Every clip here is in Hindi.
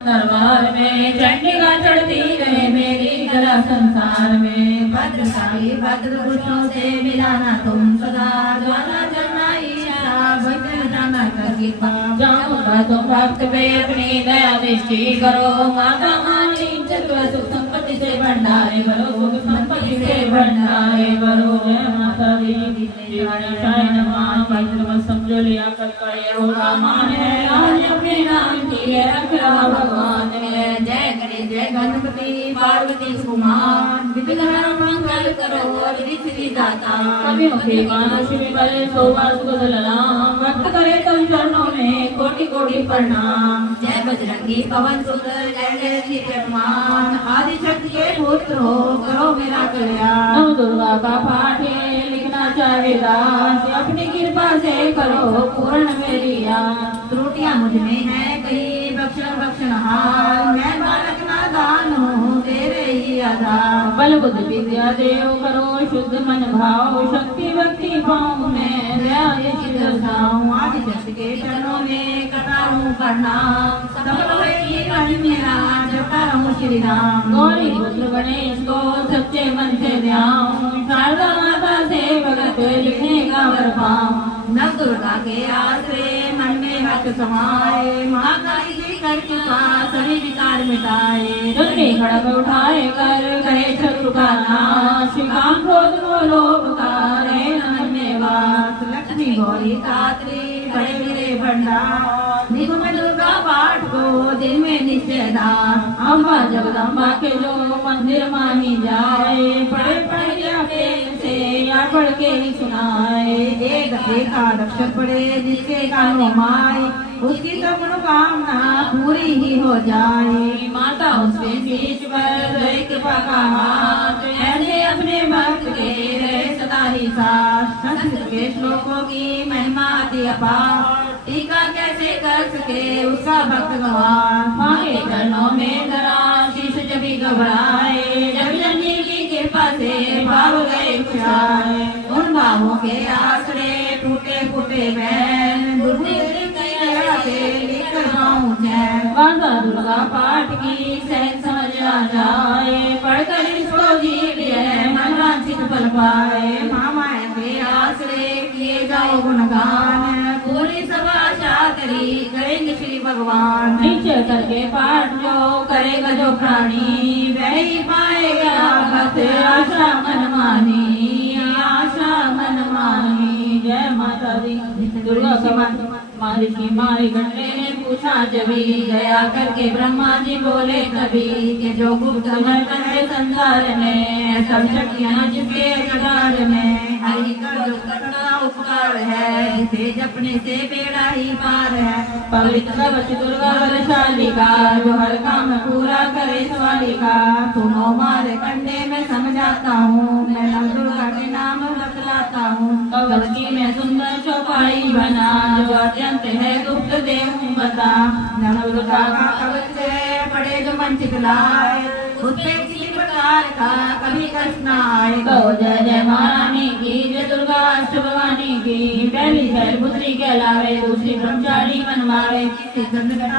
दरबार में चंडिका चढ़ती रहे मेरी जरा संसार में। भद्रकाली भद्र पुरुषों से मिलाना तुम सदा, ज्वाला जलना ईशा भजन जाना करके जाऊंगा तुम भक्त पे अपनी दया दृष्टि करो। माता मानी चतुर सुख संपत्ति से भंडारे भरो, सुख संपत्ति से भंडारे भरो। जय माता दी गणेशाय नमः। भद्र समझो लिया करता ये होगा मान है, आज अपने नाम की है रखा भगवान है। जय गणेश जय गणपति पार्वती कुमार, विघ्न मंगल करो रिद्धि सिद्धि दाता। कभी मुखे गाना शिव बले सोवा सुख ललाम, भक्त करे तुम चरणों में कोटि कोटि प्रणाम। जय बजरंगी पवन सुत जय जय श्री हनुमान, आदि शक्ति के पुत्र हो करो मेरा कल्याण। नव दुर्गा का पाठ लिखना चाहे दास, अपनी कृपा से करो पूर्ण मेरी आस। त्रुटियां मुझ में है कई बख्शन बख्शनहार, मैं बालक नादान हूँ तेरे ही आधार। बल बुद्धि विद्या देव करो शुद्ध मन भाव, शक्ति भक्ति पाऊँ मैं दया सिद्ध जाऊँ। आदि शक्ति के चरणों में करता हूँ प्रणाम, सब मेरा जपता रहूँ श्री राम। गौरी पुत्र गणेश को सच्चे मन से ध्याऊँ, शारदा माता से भगत लिखने का वर पाऊँ। नव दुर्गा के आश्रय मन में हक समाए, महाकाली जी कर कृपा सभी विकार मिटाए। रुद्री खड़ग उठाए कर गए शत्रु का नाश, काम क्रोध को लोभ का रहे मन में वास। लक्ष्मी गौरी धात्री बड़े मेरे भंडार, निगम दुर्गा पाठ को दिन में निश्चय दान। अम्बा जगदम्बा के जो मंदिर मानी जाए, पढ़े पढ़े जाके से या पढ़ के ही सुनाए। एक अक्षर पढ़े जिसके कानों माए, उसकी सब मनोकामना पूरी ही हो जाए। माता उसके शीश पर कृपा का हाथ, ऐसे अपने भक्त के रहे सदा ही साथ। संस्कृत के श्लोकों की महिमा अति अपार, टीका कैसे कर सके उसका भक्त गवार। माँ के चरणों में धरा शीश जब भी घबराए, जब जननी की कृपा से भाव गए खुशाए। उन भावों के आश्रय टूटे फूटे बैन, बुद्धि माता दुर्गा पाठ की सहज समझ आ जाए, पढ़कर इसको जीव है मन वांछित फल पाए। मामा के आश्रय किए जाओ गुणगान, पूरी सभा चातरी करेंगे श्री भगवान। नीचे करके पाठ जो करेगा जो प्राणी, वही पाएगा भक्त आशा मन मानी, आशा मन मानी। जय माता दी। दुर्गा का मारी की मारी घंटे ने पूछा जभी, गया करके ब्रह्मा जी बोले तभी कि जो गुप्त है संसार में, सब शक्तियाँ जिसके अधिकार में। हरि का जो करना उपकार है, इसे जपने से बेड़ा ही पार है। पवित्र बच दुर्गा बलशाली का, जो हर काम पूरा करे स्वाली का। सुनो मारे कंडे में समझाता हूँ, मैं नव दुर्गा के नाम बतलाता हूँ। कवची में सुंदर चौपाई बना, जो अत्यंत है गुप्त देहूँ बता। नव दुर्गा का कवच है पड़े जो मन चितलाए, उसपे किसी प्रकार का कभी कष्ट न आए। तो जय जय महारानी की, जय दुर्गा भवानी की। पहली शैलपुत्री के अलावे दूसरी ब्रह्मचारी बनवावे,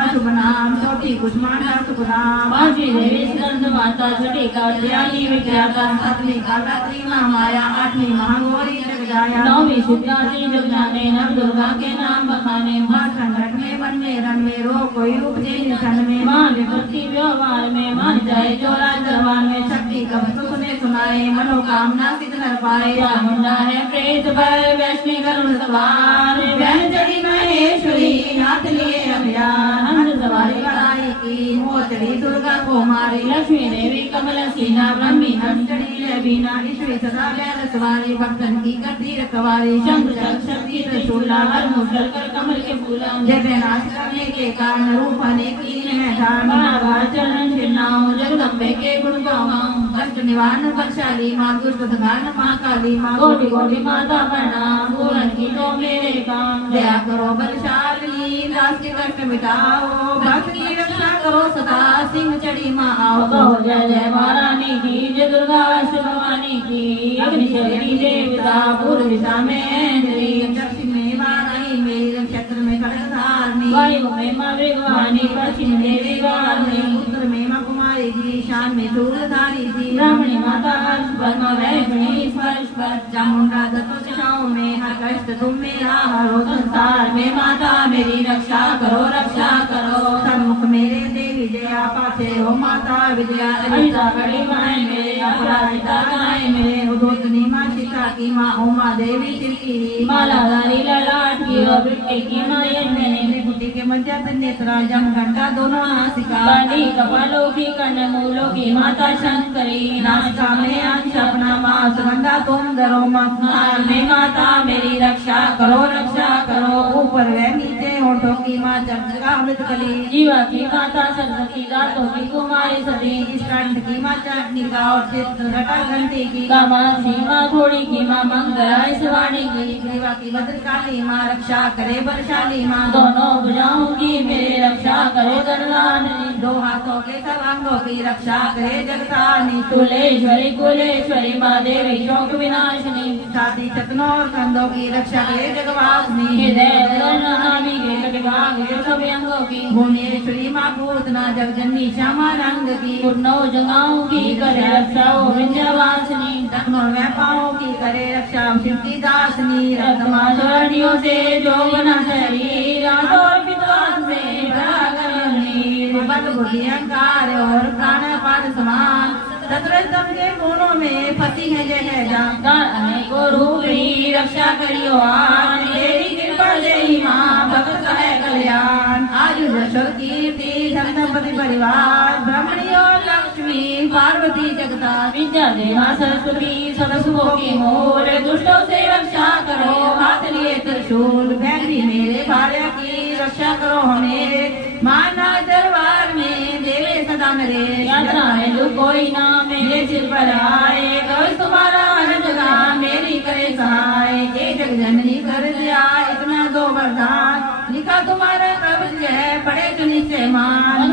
शुभ नाम छोटी कुष्मांडा शुभ नाम। पांचवी देवी स्कंद माता, छठी कात्यायनी विख्याता, सातवीं कालरात्रि महामाया, आठवीं महागौरी जगजाया। नौवीं सिद्धार्थी जग जाने, नव दुर्गा के नाम बखाने। माँ संकट में वन में रन में रो कोई उपजे निधन में। माँ विपत्ति व्यवहार में मान जाए जो राज दरबार में। शक्ति कब सुख ने सुनाए, मनोकामना सिद्ध कर पाए। चामुंडा है प्रेत भय वैष्णवी गरुड़ सवार, वह जड़ी महेश्वरी नाथ लिए अभियान। हंस सवारी कराई की हो चढ़ी दुर्गा को मारी, लक्ष्मी देवी कमल सीना ब्रह्मी हंस चढ़ी बीना। ईश्वरी सदा व्याल सवारी, भक्तन की करती रखवारी। शंख चक्र शक्ति त्रिशूला, हर मुसल कर कमल के फूला। जब नाश करने के कारण रूप अनेक है धाम, चरण चिन्हाऊं जगदम्बे के गुण गाऊं। कष्ट निवारण बलशाली माँ, दुष्ट घान माँ काली माँ। कोटि कोटि माता प्रणाम, पूरन की तो मेरे काम। दया करो बलशाली दास के कष्ट मिटाओ, भक्त की रक्षा करो सदा सिंह चढ़ी माँ आओ। कहो जय जय महारानी की, जय दुर्गा भवानी की। अग्निशक्ति देवता पूर्व दिशा में अंजलि, दक्षिण में वाराही में, क्षेत्र में खड़गधारणी, वायु में माँ वेगवानी, पश्चिम देवी तेजी शान में शूलधारी जी ब्राह्मणी माता ब्रह्म वैष्णवी स्पर्श पर चामुंडा दशाओं में हर कष्ट तुम मेरा हरो संसार में माता मेरी रक्षा करो सन्मुख मेरे देवी जया पाछे हो माता विजया अरिता बड़ी माए मेरे अपराजिता गाए मेरे उदोतनी माँ सीता की माँ उमा देवी चिरकी मालाधारी ललाट की और बिट्टे की माँ ये बुद्धि के मध्य नेत्रा जम घंटा दोनों नासिका बाली कपालों की कर्ण मूलों की माता शंकरी नासिका में अंश अपना माँ सुगंधा तुम धरो मत में माता मेरी रक्षा करो ऊपर व नीचे होठों की माँ चंद्रिका अमृत कली जीवा की माता सरस्वती दांतों की कुमारी सती कंठ की माँ चंद्रिका और घटा घंटी की कामासी माँ घोड़ी की माँ मंगला वाणी की जीवा की भद्रकाली माँ रक्षा करे बलशाली माँ दोनों भुजाओं की मेरे रक्षा करे गणरानी दो हाथों के सब अंगों की रक्षा करे जगतानी कुलेश्वरी माँ देवी शोक विनाशिनी छाती चतनों और कंधों की रक्षा करे जगवासनी हृदय के कटिभाग सभी अंगों की भुवनेश्वरी माँ पूतना जगजननी श्यामा रंग की नौ जगहों की करे रक्षा विंध्यवासिनी दक्षिणों में पाओं की करे रक्षा शिव की दासनी रत्नमाधुर्यों से जो बना शरीर और विद्वान से भरा गणनीर बल बुद्धि अहंकार और प्राण पाद समान सतरजम के गुणों में फंसी है जय जानकार अनेकों रूपी रक्षा करियो आन तेरी कृपा जय माँ भक्त है कल्याण आज यशोर कीर्ति संतपति परिवार ब्रह्मणी और लक्ष्मी पार्वती जगता विद्या देवा सरस्वती सदसुखों की मूल दुष्टों से रक्षा करो हाथ लिए त्रिशूल बैरी मेरे भार्या की रक्षा करो हमें माना दरबार में देवे सदा नरेश यात्रा में जो कोई ना मेरे सिर पर आए कवच तुम्हारा जगा मेरी करे सहाय ये जग जननी कर दिया इतना दो वरदान लिखा तुम्हारा कवच है पड़े तो निश्चय मान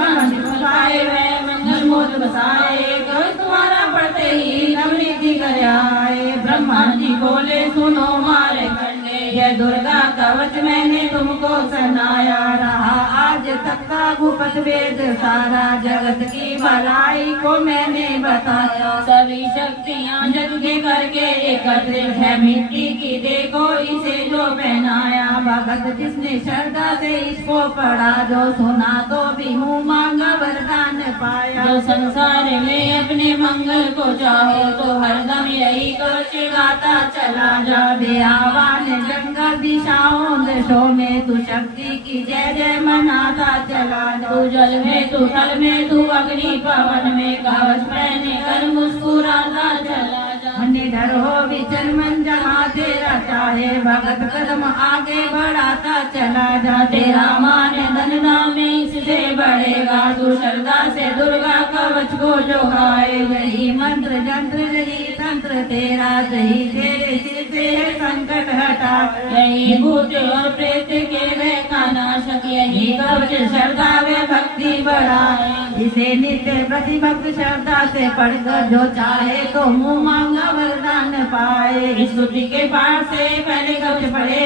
मंगल मोद बसाए कवच तुम्हारा पढ़ते ही नवनीत जी कर आए ब्रह्मा जी बोले सुनो मारे कंडे ये दुर्गा कवच मैंने तुमको सुनाया रहा आज तक का गुप्त वेद सारा जगत की भलाई को मैंने बताया सभी शक्तियाँ जग के करके एकत्रित है मिट्टी की देखो इसे जो पहनाया भगत जिसने श्रद्धा से इसको पढ़ा जो सुना तो भी मुँह मांगा वरदान पाया जो संसार में अपने मंगल को चाहो तो हरदम यही कवच गाता चला जा आवान जंगल दिशाओं देशों में तू शक्ति की जय जय मनाता चला तू जल में तू थल में तू अग्नि पवन में कवच पहने कर मुस्कुराता चला निडर हो विचल मन जहाँ तेरा चाहे भगत कदम आगे बढ़ाता चला जा तेरा मान धन नाम इससे बढ़ेगा तू श्रद्धा से दुर्गा कवच को जो गाए यही मंत्र जंत्र यही तंत्र तेरा सही तेरे सिर से है संकट हटा यही भूत और प्रेत के वह का नाशक यही कवच श्रद्धा व भक्ति बढ़ाए इसे नित्य प्रति भक्त श्रद्धा से पढ़कर जो चाहे तो मुँह मांगा वरदान पाए इस स्तुति के पाठ से पहले कवच पढ़े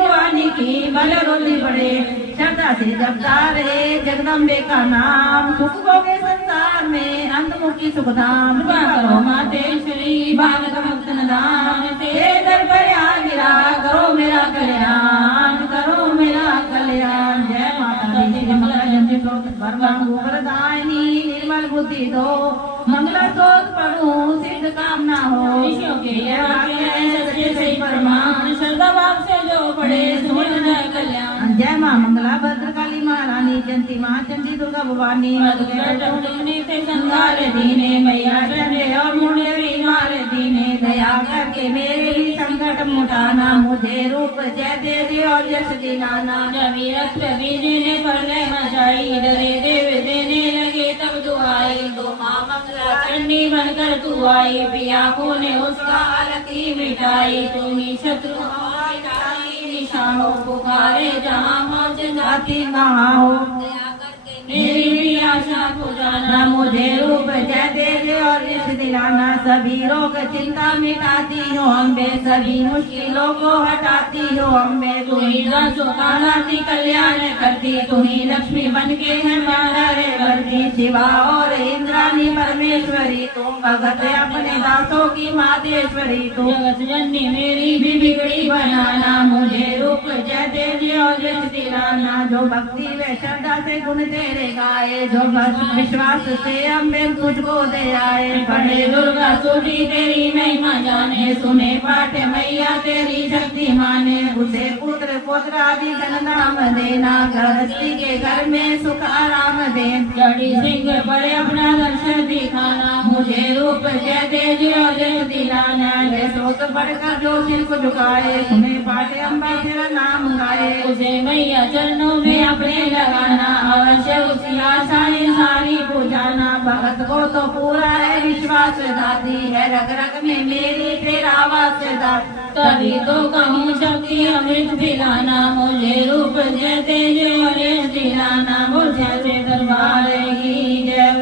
वाणी की बल रोली पड़े श्रद्धा से जपता रहे जगदम्बे का नाम सुख भोगे संसार में अंतमुखी सुखधाम करो मातेश्वरी बालक भक्त धाम तेरे दर पर आ गिरा करो मेरा कल्याण जय माता दी वरदायिनी निर्मल बुद्धि दो मंगला स्रोत पढ़ूं सिद्ध कामना हो ऋषियों के सच्चे सही प्रमाण श्रद्धा भाव से जो पढ़े सुन जय कल्याण जय माँ मंगला भद्रकाली महारानी जयंती माँ चंडी दुर्गा भवानी दीने मैया चंडे और मुंडे भी मारे दीने दया करके मेरे भी संकट मुटाना मुझे रूप जय दे दे और यश दिलाना ने परले मचाई डरे देव देने लगे तब दुआई दो माँ मंगला चंडी बनकर तू आई पिया को ने उसका अलकी मिटाई तुम्ही शत्रु निशानों पुकारे जहाँ मौज जाती वहाँ हो मेरी भी आशा पुजाना मुझे रूप जय दे दे और यश दिलाना सभी रोग चिंता मिटाती हो अम्बे सभी मुश्किलों को हटाती हो अम्बे तू ही कल्याण करती तू ही लक्ष्मी बन के हमारा रे वर्दी शिवा और परमेश्वरी तुम, भगत अपने दासों की मातेश्वरी तुम। जगत जननी मेरी भी बिगड़ी बनाना, मुझे रूप जय तेजी और यश दिलाना। जो भक्ति व श्रद्धा से गुण तेरे गाए, जो विश्वास से अम्बे तुझको दे आए। पढ़े दुर्गा स्तुति तेरी महिमा जाने, सुने पाठ मैया तेरी शक्ति माने। उसे पुत्र पुत्र आदि धन नाम देना, गृहस्थी के घर में सुख आराम दे। जड़ी सिंह पर अपना दर्शन दिखाना, मुझे रूप जय तेज और यश दिलाना। सोच बढ़कर जो सिर को झुकाए, सुने पाटे अम्बा तेरा नाम गाए। उसे मैया चरणों में अपने लगाना, अवश्य उसकी आशाएं सारी बुझाना। भगत को तो पूरा है विश्वास दाती है, रग रग में मेरी तेरा वास दाती। तभी तो कहूँ शक्ति अमृत पिलाना, मुझे रूप जय तेज और यश दिलाना। मुझे दरबार की जय।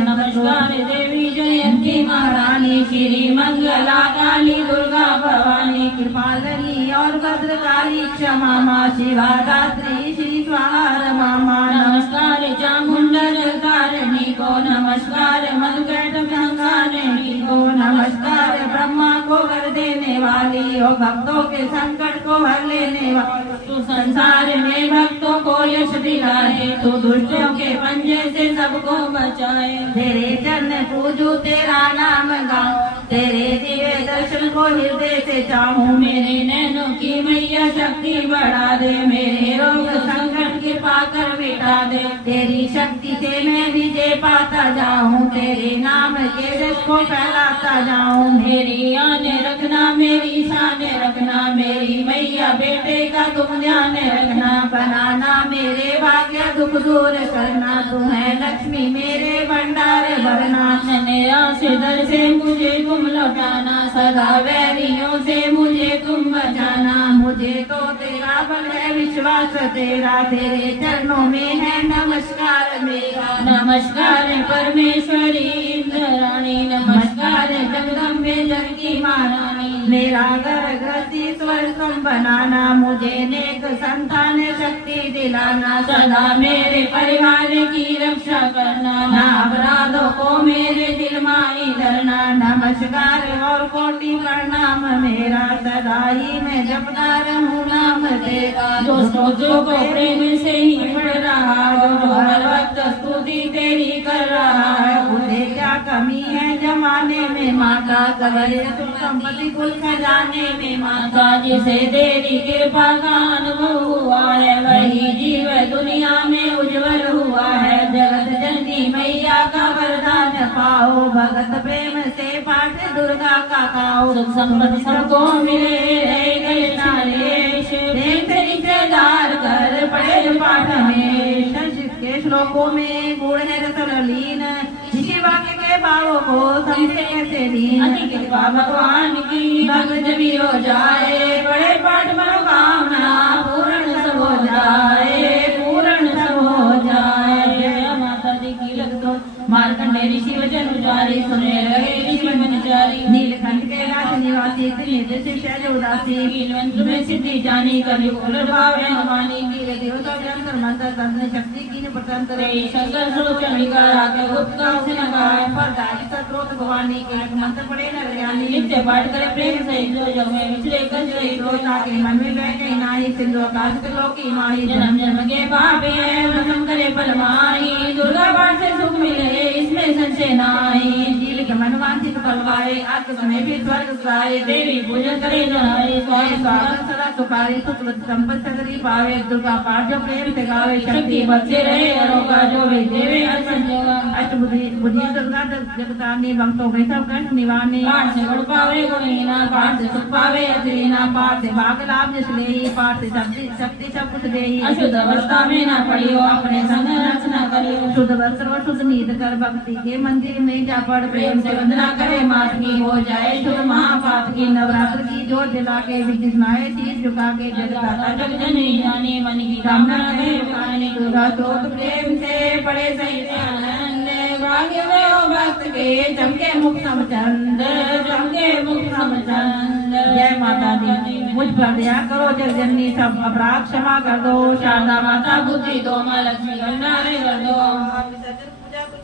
नमस्कार देवी जयंती महारानी, श्री मंगला काली दुर्गा भवानी। कृपालनी और भद्रकाली क्षमा माँ, शिवा दात्री श्री स्वाहा मामा। नमस्कार चामुंडा जगतारिणी को, नमस्कार मधुकैटभ संहारिणी को। नमस्कार ब्रह्मा को वर देने वाली, और भक्तों के संकट को हर लेने वाली। तू संसार में भक्तों को यश दिलाए, तू दुष्टों के पंजे से सबको बचाए। तेरे चरण पूजू तेरा नाम गाऊं, तेरे दिव्य दर्शन को हृदय से चाहूं। मेरे नैनों की मैया शक्ति बढ़ा दे, मेरे रोग संकट कृपा कर मिटा दे। तेरी शक्ति से मैं विजय पाता जाऊं, तेरे नाम के यश को फैलाता जाऊं। मेरी आने रखना, मेरी शान रखना, मेरी मैया बेटे का तुम ध्यान रखना। बनाना मेरे भाग्य दुख दूर करना, तू है लक्ष्मी मेरे भंडार भरना। निराश दर से मुझे तुम लौटाना, सदा वैरियों से मुझे तुम बचाना। मुझे तो तेरा बल है विश्वास तेरा, तेरे चरणों में है नमस्कार मेरा। नमस्कार परमेश्वरी इंद्राणी, नमस्कार जगदम्बे जग की महारानी। मेरा घर गृहस्थी स्वर तुम बनाना, मुझे नेक संतान शक्ति दिलाना। सदा मेरे परिवार की रक्षा करना, ना अपराधों को मेरे दिल माई धरना। नमस्कार और कोटि प्रणाम मेरा, सदा ही मैं जपता रहूं नाम तेरा। जो सोचो को प्रेम से ही पढ़ रहा, जो हर वक्त स्तुति तेरी कर रहा है। उसे क्या कमी है जमाने में माता, कवि संपत्ति कुल खजाने में माता। जिसे तेरी कृपा का अनुभव हुआ है, वही जीव दुनिया में उज्जवल हुआ है। जगत जननी मैया का वरदान पाओ, भगत प्रेम से पाठ दुर्गा का गाओ। सुख संपत्ति सबको मिले रहे गए नारेश, रिश्तेदार कर पढ़े पाठ में। संस्कृत के श्लोकों में गुण है रसलीन, जिसे वाक्य के भावों को समझे ऐसे दीन। अति कृपा भगवान की भक्त भी हो जाए, बड़े पाठ मनोकामना पूर्ण सब हो जाए, पूर्ण सब हो जाए। जय माता दी की लगतो मार्कंडे ऋषि वचन उचारी, सुने रहे ऋषि वनचारी। नीलकंठ के राज निवासी, त्रिनेत्र शिष्य उदासी। नीलवंत में सिद्धि जानी, कलियुग भावे हमानी। नील देवता व्यंतर मंत्र तंत्र शक्ति की प्रतंत्र, शंकर सुलोचन विकार आके गुप्त से नगाए। फलदायी सत्रोत भवानी के मंत्र पढ़े नर ज्ञानी। नित्य पाठ करे प्रेम से, जो जग में विचरे कच रही तो ताके मन में बैठे नाई। सिंधु आकाश की माही, जन्म जन्म के पापे भस्म करे फल माही। दुर्गा पाठ से सुख मिले इसमें संशय नाई। जीव के मन वांछित फल पाए, आज समय भी स्वर्ग पाए। देवी पूजन करे जनाए, स्वागत सदा सुपारी। सुख संपत्ति सगरी पावे, दुर्गा पाठ जो प्रेम से गावे। शक्ति बचे रहे अरोगा, जो वे देवे अष्टबुद्धि दुर्गा जगतानी। भक्तों के सब कष्ट निवारणी, पाठ से गुण पावे गुणहीना, पाठ से सुख पावे अधीना। पाठ से भाग लाभ जिसले, पाठ से शक्ति सब कुछ दे। अशुद्ध अवस्था में न पड़ियो, अपने संग रचना करियो। शुद्ध वस्त्र व शुद्ध नीत कर, भक्ति के मंदिर में जा पड़। प्रेम से वंदना करे मात की, हो जाए शुद्ध महापात की। नवरात्र की जोर दिला के विघ्नाए शीश झुका के, जगदाता जग जननी जानी। मन की कामना करे पानी, दुर्गा स्तोत्र प्रेम से पढ़े सहित आनंद। भाग्य में हो भक्त के, चमके मुख समचंद, चमके मुख समचंद। जय माता दी। मुझ पर दया करो जग जननी, सब अपराध क्षमा कर दो। शारदा माता बुद्धि दो, माँ लक्ष्मी भंडारे कर दो।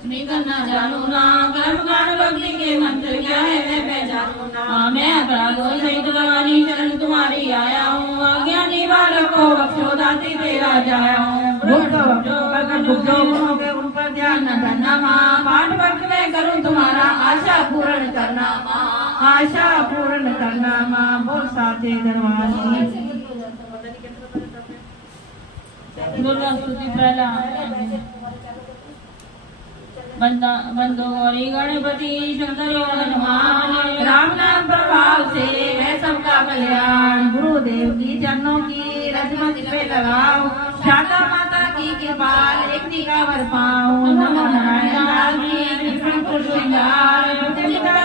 मैं करना जानू ना, कर्म कांड भक्ति के मंत्र क्या है मैं पहचानू ना। मैं अपराधों सहित भवानी शरण तुम्हारी आया हूँ, अज्ञानी बालक को बख्शो दाती तेरा जाया हूँ। उन पर ध्यान न करना माँ, पाठ भक्त मैं करूँ तुम्हारा आशा पूर्ण करना माँ, आशा पूर्ण करना माँ। बोल साचे दरबार स्तुति प्रहलाद बंदो गौरी गणपति शंकर और हनुमान, राम नाम प्रभाव से है सबका कल्याण। गुरुदेव की चरणों की रजमत पे लगाओ, शारदा माता की कृपा एक निगावर पाऊं। नमो नारायण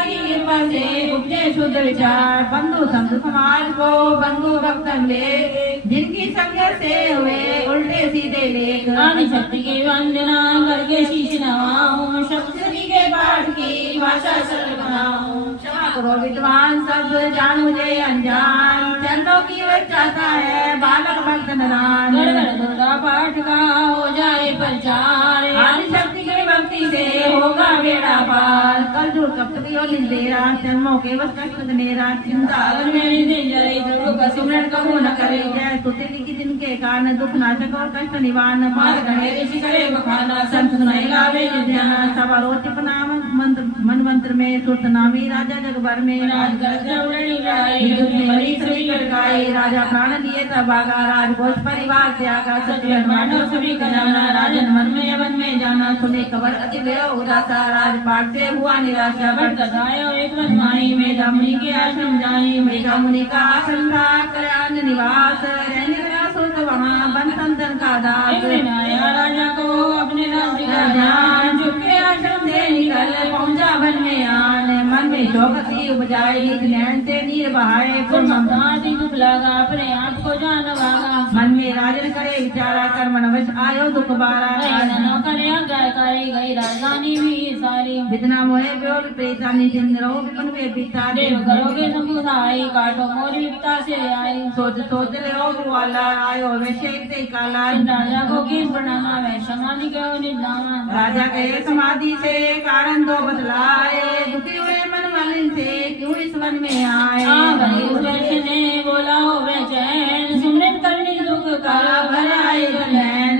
की कृपा से उपजे शुद्ध विचार, बंधु संत समाज को बंधु भक्त ले, जिनकी संगत से हुए उल्टे सीधे लेख। आदि शक्ति की वंदना करके शीश नवाऊं, शब्दी के पाठ की भाषा सरल बनाऊं। क्षमा करो विद्वान सब जान मुझे अनजान, चरणों की वह चाहता है बालक भक्त नारायण। दुर्गा पाठ का हो जाए प्रचार, आदि शक्ति की भक्ति से होगा बेड़ा पार। कल जुड़ कपटियों निंदेरा, जन्मों के बस कष्ट मेरा। चिंता अगर मेरी दिन जरे प्रभु का सिमरन कबू न करे। जय स्तुति लिखी जिनके कान, दुख नाशक और कष्ट निवारण। मार्ग है ऋषि करे बखाना, संत सुनाए गावे ध्यान। सब रोच प्रणाम मन मंत्र में, सुरत नामी राजा जग भर में। राज सभी कड़काई, राजा प्राण दिए तब आगा। राजकोष परिवार त्यागा, सत्य मानव सभी का जाना। राजन मन में यवन में जाना, सुने खबर अति उदासा। राजपाट से हुआ निराशा, बढ़ कथायो एक रजमाई। मेघा मुनि के आश्रम जाई, मेघा मुनि का आश्रम था कल्याण निवास। रहने लगा सुरत वहाँ बन संतन का दास। राजा को अपने राज्य का ध्यान, चुपके आश्रम से निकल पहुँचा वन में आन। मन में शोकती उपजाए, नैन से नीर बहाए। दुख लगा अपने आप को जान भागा, मन में राजन करे विचारा। कर्मण वश आयो दुख बारा, करे गई राजधानी भी सारी। बितना मोहे ब्योर पेशानी, जिंदरो विपन वे पिता। देव करोगे शंभु सहाय, काटो मोर विपता से आई। सोच सोच ले वाला आयो वैसे से काला। राजा को किस प्रणामा, वै समाधि कहो निधामा। राजा गए समाधि से कारण दो बदलाए, दुखी हुए मन मलिन से क्यों इस वन में आए। ने बोला हो बेचैन, सिमरन करने दुख का भर आए बलैन।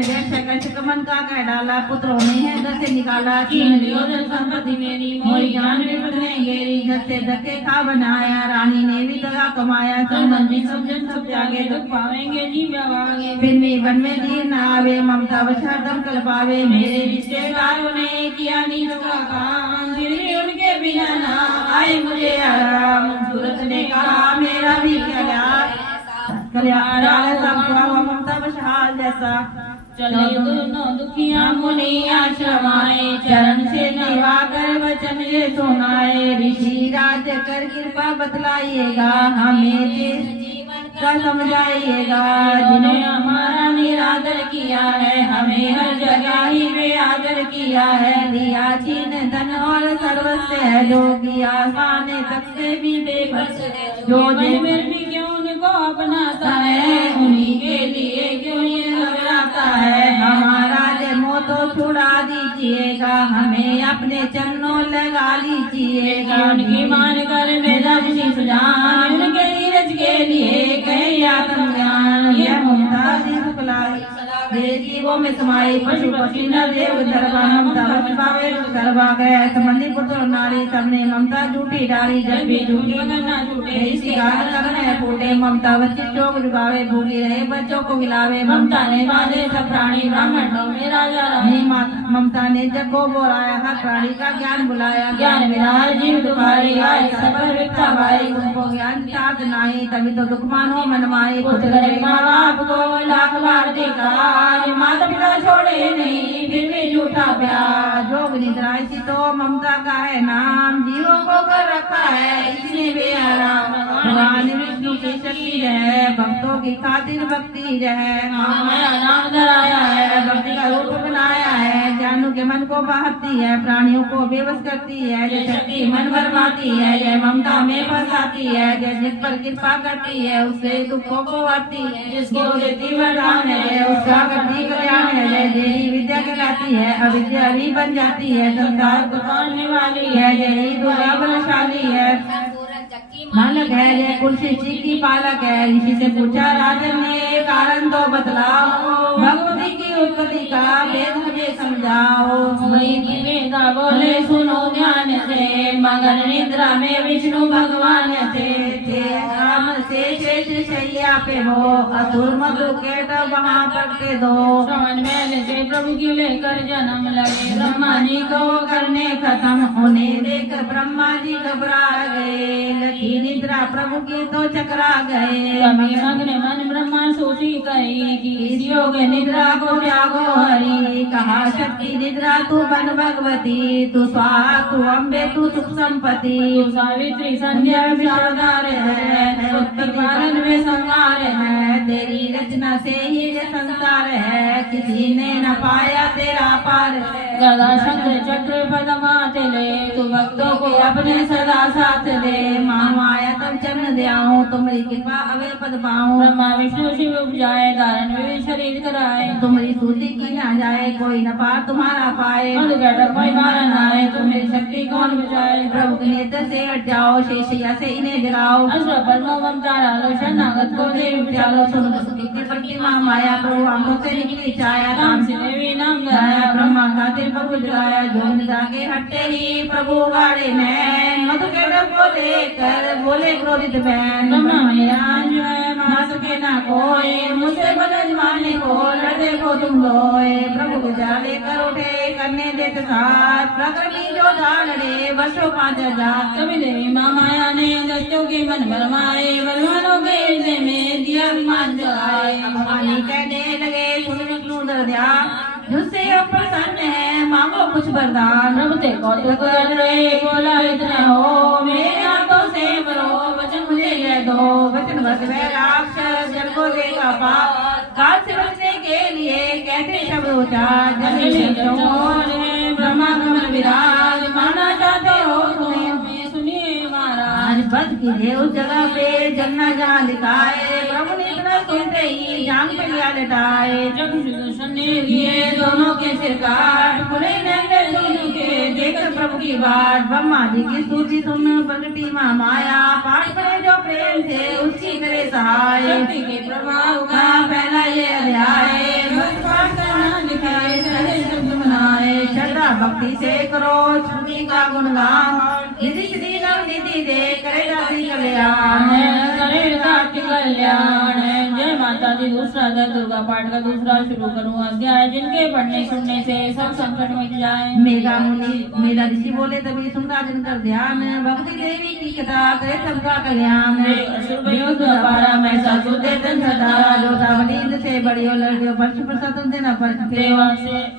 मन का कह डाला, पुत्रों ने है घर से निकाला। छीन लियो धन संपत्ति मेरी, मोरी जान विपद में घेरी। घर से धक्के खा बनाया, रानी ने भी दगा कमाया। संबंधी सब जन सब त्यागे, दुख पावेंगे जी व्यावागे। फिर भी वन में दीन न आवे, ममता वशा दम कल पावे। मेरे रिश्तेदारों ने किया नीच का काम, फिर भी उनके बिना ना आए मुझे आराम। सूरत ने कहा मेरा भी कल्याण, ममता वशा जैसा। चले दोनों दुखिया मुनि आश्रम आए, चरण से निभा कर वचन ये सुनाए। ऋषि राज कर कृपा बतलाइएगा, हमें जीवन का समझाइएगा। जिन्हें हमारा निरादर किया है, हमें हर जगह ही बेआदर किया है। दिया छीन धन और सर्वस्व है, जो किया पाने तक से भी बेबस है। जो जन भी क्यों उनको अपनाता है, उन्हीं के लिए क्यों ये घबराता है। हमारा जन्मों तो छुड़ा दीजिएगा, हमें अपने चरणों लगा लीजिएगा। उनकी मान कर मेरा सुजान, उनके नीरज के लिए कहे आत्मज्ञान। यह ममता मेरे जीवों में समाई, पशु पक्षी नर देव दरबा। ममता पावे करवा गए, संबंधी पुत्र नारी सबने ममता झूठी डाली। जब भी झूठी करना झूठे, इसी कारण करने फूटे। ममता बच्चे चौक डुबावे, भूखी रहे बच्चों को खिलावे। ममता ने बांधे सब प्राणी, ब्राह्मणों में राजा रहे। ममता ने जग को बोलाया, हर प्राणी का ज्ञान बुलाया। ज्ञान विराज जीव दुखारी, आए सफल विपता भाई। उनको ज्ञान चाहत नहीं, तभी तो दुख मानो मनमाई। पुत्र माँ बाप को लाख बार देखा, माता पिता छोड़े नहीं फिर भी झूठा प्यार। जोग निद्रा इसी तो ममता का है नाम, जीवों को कर रखा है इसने भी आराम। भगवान विष्णु की शक्ति है, भक्तों की खातिर भक्ति है। माया नाम धराया है, भक्ति का रूप बनाया है। जानू के मन को बहाती है, प्राणियों को बेबस करती है। जय शक्ति मन भरमाती है, जय ममता में फंसाती है। जय जिस पर कृपा करती है, उससे दुखों को हरती है। जिसको देती वरदान है, उसका करती कल्याण है। जय देवी विद्या कहलाती है, अविद्या भी बन जाती जाती है, संसार को तोड़ने वाली है, यही दुर्गा बलशाली है। मालक है ये कुल सृष्टि की पालक है। ऋषि से पूछा राजन ने कारण तो बतलाओ, भगवती की उत्पत्ति का भेद मुझे समझाओ। वही वेदा बोले सुनो ध्यान से, मगन निद्रा में विष्णु भगवान थे राम से शेष शैया पे हो, असुर मधु के वहाँ पटके दो। श्रवण मेल से प्रभु की लेकर जन्म लगे, ब्रह्मा जी को करने खत्म होने देख ब्रह्मा जी घबरा गए। लखी निद्रा प्रभु की तो चकरा गए, मग्न मन ब्रह्मा सोची कही कि इस योग निद्रा को त्यागो हरि। कहा शक्ति निद्रा तू बन भगवती, तू स्वाहा तू अम्बे तू सुख संपत्ति। सावित्री संध्या विचारदार है, उत्तर पालन में संहार है, तेरी रचना से ही ये संसार है, किसी ने न पाया तेरा पार। गदा शंकर चक्र पदमा ले, तू भक्तों को अपने सदा साथ दे। माया तब जन्म दियाऊं, तुम्हारी कृपा अवे पद पाऊं। ब्रह्मा विष्णु शिव उपजाए, धारण में शरीर कराए, तुम्हारी स्तुति की ना जाए, कोई न पार तुम्हारा पाए। कोई मारा न आए, तुम्हारी शक्ति कौन बचाए। प्रभु के नेत्र से हट जाओ, शेषैया से इन्हें जगाओ। शरणागत को देव जालो, सुनो की माया प्रभु आंखों से निकली छाया। राम से देवी नाम गाया, ब्रह्मा खातिर प्रभु जगाया। जो निद्रा के हटते ही प्रभु गाड़े में, मधु के डब को लेकर बोले क्रोधित बहन। ब्रह्मा मेरा मां सके ना कोई, मुझसे बदल माने को लड़े को तुम लोए। प्रभु को जाले कर उठे करने देते साथ, प्रकृति जो था लड़े वर्षों 5000। कभी देवी माँ माया ने दैत्यों के मन भरमाए, बलवानों के हृदय में दिया मान जलाए। भवानी कहने लगे सुन विष्णु दर्दिया, मुझसे प्रसन्न है मांगो कुछ वरदान। प्रभु ते कौतुक कर रहे बोला इतना हो, मेरे हाथों से मरो वचन मुझे यह दो। वचन बस वह राक्षस जल को देगा पाप, काल से बचने के लिए कैसे शब्द उचार। ब्रह्मा कमल विराज, माना चाहते हो तुम्हें सुनिए महाराज। बद कीजिए उस जगह पे जलना जहाँ लिखाए, प्रभु ने इतना सुनते ही जान पे लिया लटाए। जब ने लिए दोनों के सिर काट, खुले नंगे दोनों के देखकर प्रभु की बात। ब्रह्मा जी की स्तुति सुन प्रगति माँ माया, पाठ करे जो प्रेम से उसकी करे सहाय। शक्ति के प्रभाव का पहला ये अध्याय, भक्त पाठ करना लिखाए सहज शब्द मनाए। श्रद्धा भक्ति से करो छुट्टी का गुणगान, निधि श्री नव निधि दे करेगा कल्याण, करेगा कल्याण। जय माता दी। दूसरा दुर्गा पाठ का दूसरा शुरू करूँ अध्याय, जिनके पढ़ने सुनने से सब संकट मिट जाए। मेघा मुनि मेरा ऋषि बोले तभी सुन राजन कर ध्यान, भक्ति देवी की कथा करे सबका कल्याण। से बड़ी लड़ियों पर्श प्रसाद देना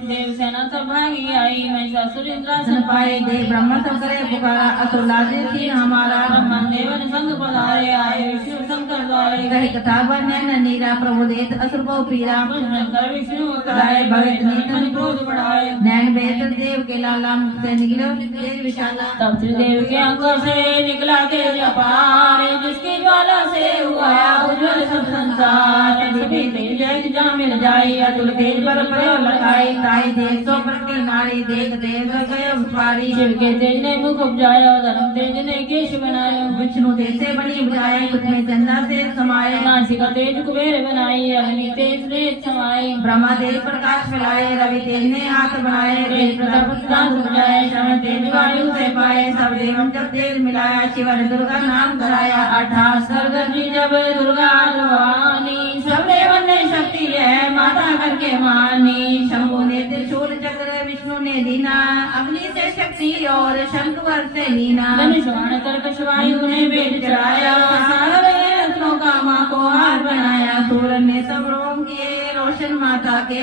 देव सेना सब भागी आई, महिषासुर इंद्रासन पाए। देव ब्रह्मा सब करे पुकारा, असुर लाजे थी हमारा। ब्रह्मा देवन संग पधारे आए, विष्णु शंकर द्वारे। कही कथा वर्णन नीरा, प्रभु देत असुर को पीरा। विष्णु कराए भगत नीतन क्रोध बढ़ाए, नैन बेहतर देव के लाला मुख से निकलो तेज विशाला। तब त्रिदेव के अंगों से निकला तेज अपार, जिसकी ज्वाला से हुआ उज्ज्वल सब संसार। सभी तेज जहाँ मिल जाए, अतुल तेज पर प्रयोग लगाए। ताई देव सो प्रति नारी, देख देव गए उपारी। शिव के तेज ने मुख उपजाया, धर्म तेज ने केश बनाया। विष्णु तेज से बनी बुझाए, कुछ में चंदा से समाये। नासिका तेज कुबेर बनाई, अग्नि तेज ने समाये। ब्रह्मा तेज प्रकाश फैलाए, रवि तेज ने हाथ बनाए। तेज प्रताप बुझाए, श्रवण तेज वायु से पाए। सब देवम जब तेज मिलाया, शिव ने दुर्गा नाम कराया। 18 सर्ग जी जब दुर्गा भवानी, सब देवन ने शक्ति है माता करके मानी। शंभु ने त्रिशूल चक्र, विष्णु ने दीना, अग्नि से शक्ति और शंख वर से लीना। धनुष्वाण कर्कश वायु ने वेद चढ़ाया, सागर रत्नों का माँ को हार बनाया। सूर्य ने सब रोम किए रोशन माता के,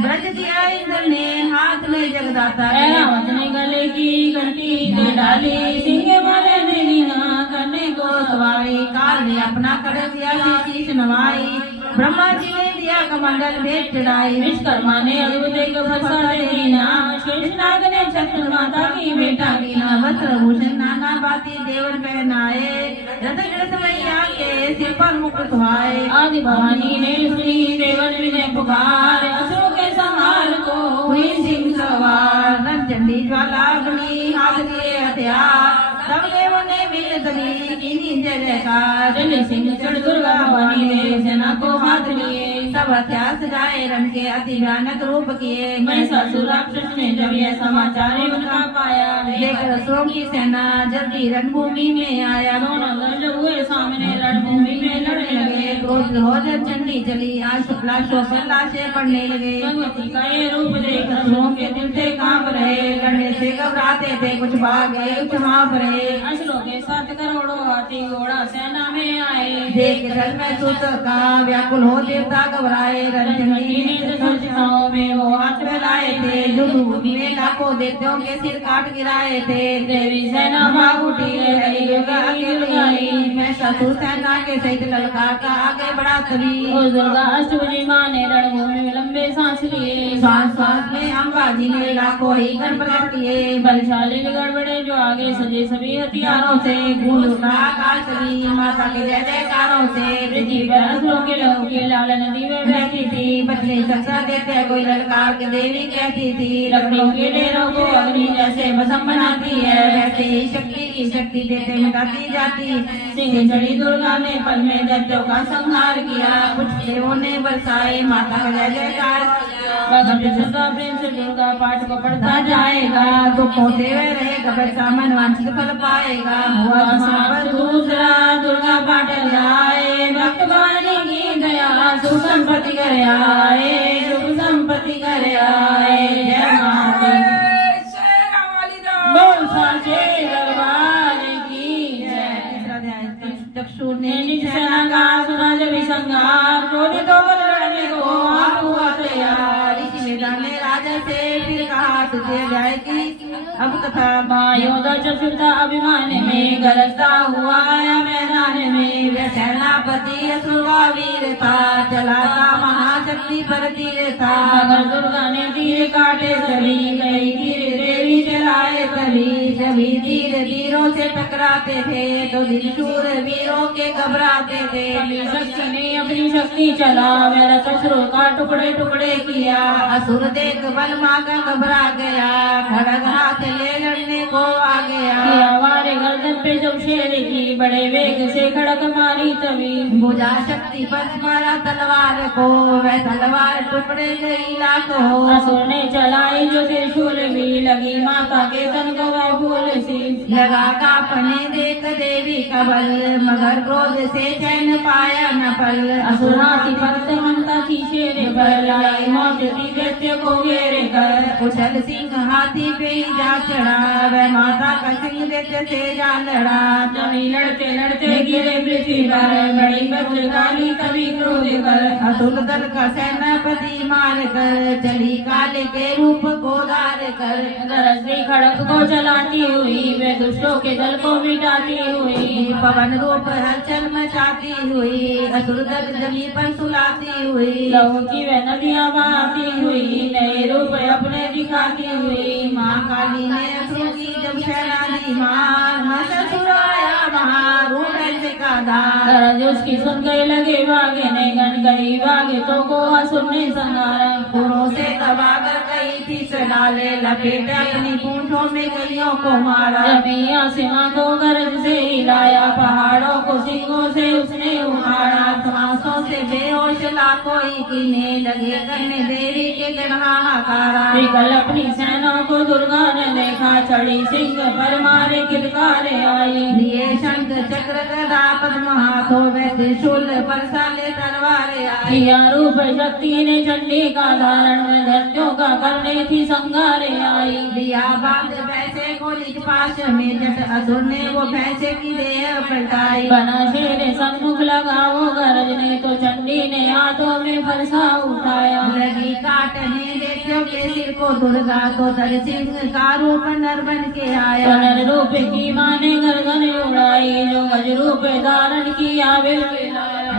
ब्रज दिया इंद्र ने हाथ में जगदाता। रावत ने गले की घंटी दे डाली, सिंह वाले ने लीना करने को सवारी। काल ने अपना कर दिया शीश नवाई, ब्रह्मा जी ने दिया कमंडल भेंट चढ़ाई। विश्वकर्मा ने अद्भुत एक फरसा दे दीना, शेषनाग ने छत्र माता की बेटा कीना। वस्त्र भूषण नाना बाती देवन पहनाए, रथ गृत मैया के सिर पर मुकुट सुहाए। आदि भवानी ने सुनी देवन विजय पुकार, असुरों के संहार को हुई सिंह सवार। चंडी ज्वाला अग्नि हाथ लिए हथियार सब देवों ने मिल सभी की जय जयकार चले सिंह चढ़ दुर्गा भवानी ने सेना को हाथ लिए सब हथियार सजाए रंग के अति भयानक रूप किए महिषासुर राक्षस ने जब यह समाचार उनका पाया लेकर असुरों की सेना जल्दी रणभूमि में आया दोनों जब हुए सामने रणभूमि में लड़ने लगे क्रोध हो जब चंडी चली लाशों पर लाशें पड़ने लगे भगवती का ये रूप देख असुरों के दिल से कांप रहे लड़ने से घबराते थे कुछ भाग गए कुछ हाँफ रहे असुरों के 7 करोड़ों हाथी घोड़ा सेना में आए देख जल में सुत का व्याकुल हो देवता घबराए रणचंडी में वो हाथ फैलाए थे जुलूमी में लाखों देवताओं के सिर काट गिराए थे देवी सेना भाग उठी महिषासुर सेना के सहित ललकार का आगे बढ़ा तभी उस दुर्गा अष्टभुजी मां ने रणभूमि में लंबे सांस लिए सांस सांस में अंबाजी ने लाखों ही गण प्रकट किए बलशाली गड़बड़े जो आगे सजे सभी हथियारों से गूंज उठा आकाश सभी माता के जय जयकारों से पृथ्वी पर असुरों के लहू की लाल नदी में बहती थी बचने सकता देते कोई ललकार के देवी कहती थी लकड़ों के ढेरों को अग्नि जैसे भस्म बनाती है वैसे ही शक्ति की शक्ति देते मिटाती जाती सिंह चढ़ी दुर्गा ने पल में दैत्यों का संहार किया कुछ देवों ने बरसाए माता का जय जयकार प्रेम से दुर्गा पाठ को पढ़ता जाएगा दुख होते हुए रहेगा बच्चा मन वांछित फल पाएगा हुआ पर दूसरा दुर्गा पाठ जाए भक्त वाणी की दया सुख संपत्ति कर आए सुख संपत्ति कर आए जय माता बोल साचे दरबार की जय चक्षु ने निज सेना का सुना जब संगार क्रोधित होकर लड़ने को आप हुआ तैयार इसी मैदान में राजा से फिर कहा तुझे जाएगी अब कथा मायोदा चतुर्था अभिमान में गरजता हुआ मैदान में वह सेनापति असुरा वीर था चलाता महाशक्ति पर तीर था मगर दुर्गा ने तीर काटे सभी गई तीर देवी चलाए सभी तीर तीरों से टकराते थे तो दिल शूर वीरों के घबराते थे शक्ति ने अपनी शक्ति चला मेरा असुरों का टुकड़े टुकड़े किया असुर देख बल मांगा घबरा गया खड़ग हाथ ले लड़ने को आ गया हमारे गर्दन पे जब शेर की बड़े वेग से खड़क मारी तभी भुजा शक्ति पर मारा तलवार को वह तलवार टुकड़े गई लाखों असुर ने चलाई जो त्रिशूल भी लगी माता के तन को वह फूल सी लगा कांपने देख देवी का बल मगर क्रोध से चैन पाया न पल असुर हाथी पर मनता थी शेर पर लाई मौत थी दैत्य को घेरे कर उछल सिंह हाथी पे ही जा चढ़ा वह माता का सिंह दैत्य से जा लड़ा तभी लड़ते लड़ते गिरे पृथ्वी पर बड़ी भद्रकाली तभी क्रोध कर असुर दल का सेनापति मार कर चली काले के रूप को धार कर गरजती खड़क को चलाती हुई वे दुष्टों के दल को मिटाती हुई पवन रूप हलचल मचाती हुई असुर दल जमीन पर सुलाती हुई लहू की वह नदियां बहाती हुई नए रूप अपने दिखाती हुई माँ काली ने असुर की जब सेना दी मार सुराया महारूप ऐसे का दार उसकी सुन गए लगे भागे नहीं गन गई भागे तो को असुर ने संहारा पुरों से दबा कर गई थी डाले लपेटे अपनी पूंछों में गलियों को मारा जमी आसमां को गरज से हिलाया पहाड़ों को सिंगों से उसने उखाड़ा सांसों से बेहोश लाखों ही कीने लगे करने देवी के गणहाकारा विकल अपनी सेनाओं को दुर्गा ने देखा चढ़ी सिंह पर मारे किलकारे आई लिए शंख चक्र गदा पद्म हाथों में त्रिशूल पर साले तलवारें आई रूप शक्ति ने चंडी का धारण में दैत्यों का करने थी संगारे आई दिया बांध भैंसे को निज पास में जट असुर ने वो भैंसे की देह पलटाई बना शेर सम्मुख लगा वो गरजने तो चंडी ने हाथों में फरसा उठाया लगी काटने दैत्यों के सिर को दुर्गा तो दर सिंह का रूप नर बन के आया नर रूप की मां ने गर्दन उड़ाई जो गज रूप धारण किया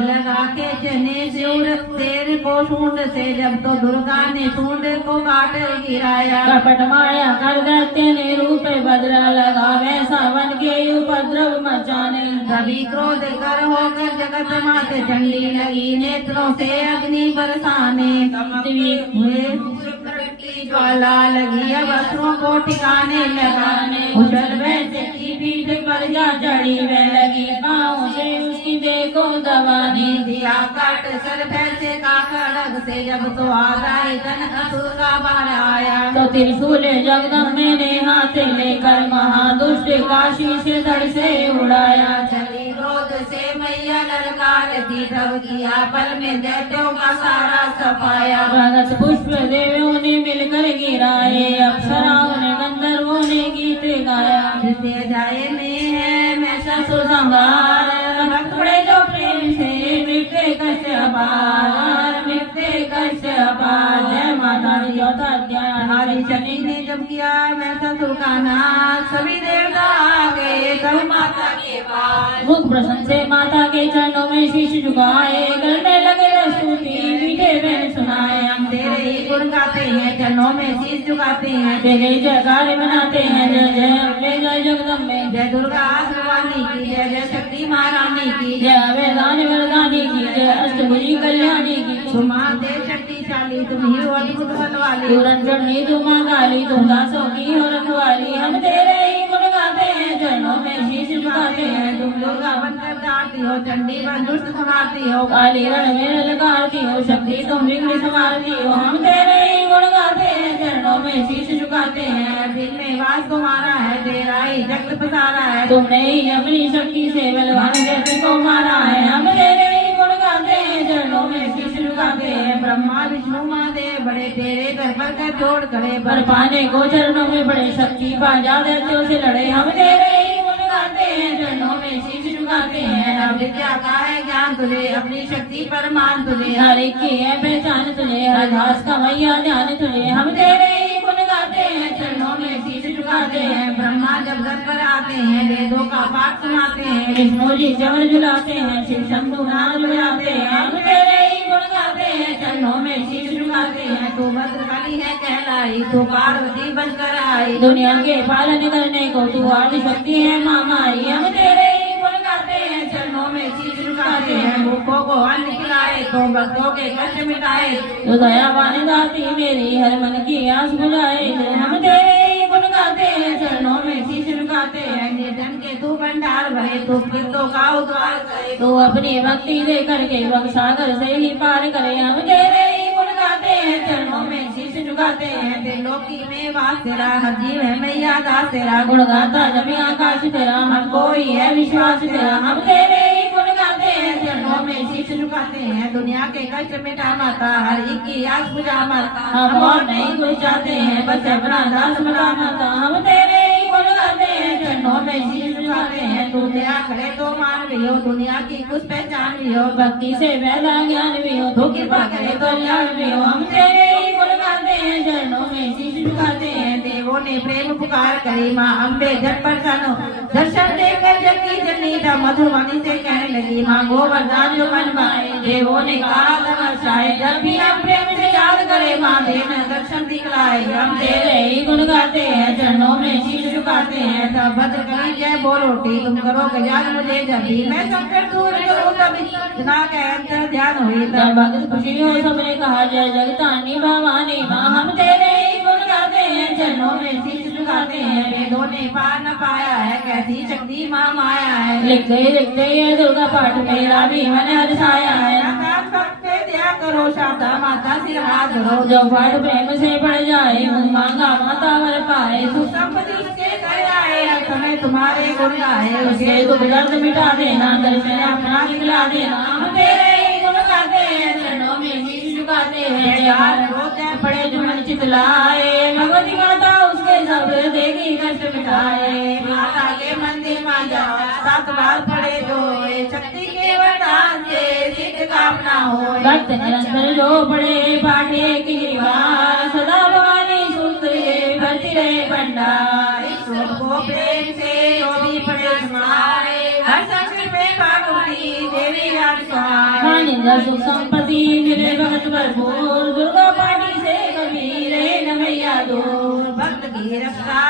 लगा के चने से तेर को सूंड से जब तो दुर्गा ने सूंड को काट गिराया कपट माया कर दैत्य ने रूप भद्र लगा वैसा बन के उपद्रव मचाने कभी क्रोध कर होकर जगत माते चंडी लगी नेत्रों से अग्नि बरसाने ज्वाला लगी अब असुरों को ठिकाने लगाने उछल वैसे की पीठ पर जा चढ़ी वह लगी पाँव से उसकी देखो दबाने दिया काट सर भैंसे का खड़ग से जब तो आदाई धन असुर का बाढ़ आया तो त्रिशूल जगदम्बे ने हाथ लेकर महादुष्ट का शीश धड़ से उड़ाया चली क्रोध से मैया ललकारती तब किया पल में दैत्यों का सारा सफाया भगत पुष्प देवियों ने मिलकर गिराए अप्सराओं ने गंधर्वों ने गीत गाया जिते जाए में है मैं ससुर संभार भक्तों जो प्रेम से मिटते कष्ट अपार मिटते कष्ट अपार जय माता दी चौथा अध्याय हमारी शनि ने जब किया मैं ससुर का नाश सभी देवता आ गए तब माता के पास मुख प्रसन्न से माता के चरणों में शीश झुकाए करने लगे स्तुति मीठे में सुनाए हम तेरे ही गुण गाते हैं चरणों में शीश झुकाते हैं तेरे जयकार मनाते हैं जय जय अम्बे जय जगदम्बे जय दुर्गा भवानी की जय जय शक्ति महारानी की जय वेदानी वरदानी की जय अष्टभुजी कल्याणी की तुम दे शक्तिशाली तुम ही हो अद्भुत बल वाली तू रंजनी तू मां काली तुम दासों की हो रखवाली हम तेरे ही गुण गाते हैं चरणों में शीश झुकाते हैं तुम दुर्गा बनकर डांटती हो चंडी बन दुष्ट संहारती हो काली रण में ललकारती हो शक्ति तुम विघ्न संहारती हो हम तेरे ही गुण गाते हैं चरणों में शीश झुकाते हैं दिल में वास तुम्हारा है तेरा ही जगत पसारा है तुमने ही अपनी शक्ति से बलवान जगत को मारा है हम तेरे ही गुण गाते हैं चरणों में शीश झुकाते हैं ब्रह्मा विष्णु महादेव बड़े तेरे घर पर कर जोड़ करे पर पाने को चरणों में बड़े शक्ति बाजा दैत्यों से लड़े हम तेरे ही गुण गाते हैं चरणों में शीश झुकाते हैं अब विद्या का है ज्ञान तुझे अपनी शक्ति पर मान तुझे हर एक की है पहचान तुझे हर घास का मैया ध्यान तुझे हम तेरे ही गुण गाते हैं चरणों में शीश झुकाते हैं ब्रह्मा जब घर पर आते हैं वेदों का पाठ सुनाते हैं विष्णु जी चमर झुलाते हैं शिव शंभु नाम झुलाते हैं हम तेरे ही गुण गाते हैं चरणों में शीश झुकाते हैं तू भद्रकाली है कहलाई तू पार्वती बनकर आई दुनिया के पालन करने को तू आदि शक्ति है माँ माई हम तेरे ही गुण गाते हैं चरणों में शीश झुकाते हैं भूखों को अन्न खिलाए तो भक्तों के कष्ट मिटाए तो दयावान दाती मेरी हर मन की आस बुझाए हम तेरे ही गुण गाते हैं चरणों में शीश झुकाते हैं निर्धन के तू भंडार भरे तू भक्तों का उद्धार करे तू अपनी भक्ति दे करके सागर से ही पार करे हम तेरे ही गुण गाते हैं चरणों में शीश झुकाते हैं त्रिलोकी में वास तेरा हर जीव है मैया दास तेरा गुण गाता जमी आकाश तेरा हम कोई है विश्वास तेरा हम तेरे ही गुण गाते हैं चरणों में शीश झुकाते हैं दुनिया के कष्ट मिटा माता हर एक की आस बुझा माता हम और नहीं कुछ चाहते हैं बस अपना दास बना माता हम तेरे ही गुण गाते हैं चरणों में शीश झुकाते हैं तू दया करे तो मान भी हो दुनिया की कुछ पहचान भी हो भक्ति से वैदा ज्ञान भी हो तो कृपा करे तो ज्ञान भी हो हम तेरे ही गुण गाते हैं चरणों में शीश झुकाते हैं देवों ने प्रेम पुकार करी माँ अम्बे झट प्रसन्न हो दर्शन देकर जगती जननी तब मधुबनी से कहने लगी माँ गोवर्धन जो मन पाए देवों ने कहा तमसाए जब भी हम प्रेम से याद करे माँ देना दर्शन दिखलाए हम तेरे ही गुण गाते हैं चरणों में शीश झुकाते हैं तब भद्रकाली जय बोलोटी तुम करोगे याद मुझे जब भी मैं संकट दूर करूँ तभी जना के अंतर ध्यान हुई तब भक्त खुशी हो सबने कहा जय जगतानी भवानी माँ हम तेरे ही गुण गाते हैं चरणों में शीश झुकाते हैं वेदों ने पार न पाया है कैसी शक्ति माँ माया है लिखते ये दुर्गा पाठ मेरा भी मन हर्षाया है दया करो शारदा माता सिर हाथ धरो जो पाठ प्रेम से पड़ जाए मुँह मांगा माता वर पाए सुख संपत्ति उसके घर आए हर समय तुम्हारे गुण गाए उसे दुख दर्द मिटा देना दर्शन अपना दिखला देना हम तेरे ही गुण गाते हैं चरणों में शीश झुकाते हैं रोते पड़े जो मन चितलाए भगवती माता उसके सब देगी कष्ट मिटाए माता के मंदिर में जाओ 7 बार पड़े जो शक्ति के वरदान से सिद्ध कामना हो भक्त निरंतर जो पड़े पाठे की बार सदा भवानी सुंदर भरती रहे भंडार ईश्वर को प्रेम से जो भी पड़े समाए हर संकट में भगवती देवी राज सुख संपत्ति मिले भक्त भरपूर दुर्गा पाठी से कभी रहे न मैया दूर भक्त की रक्षा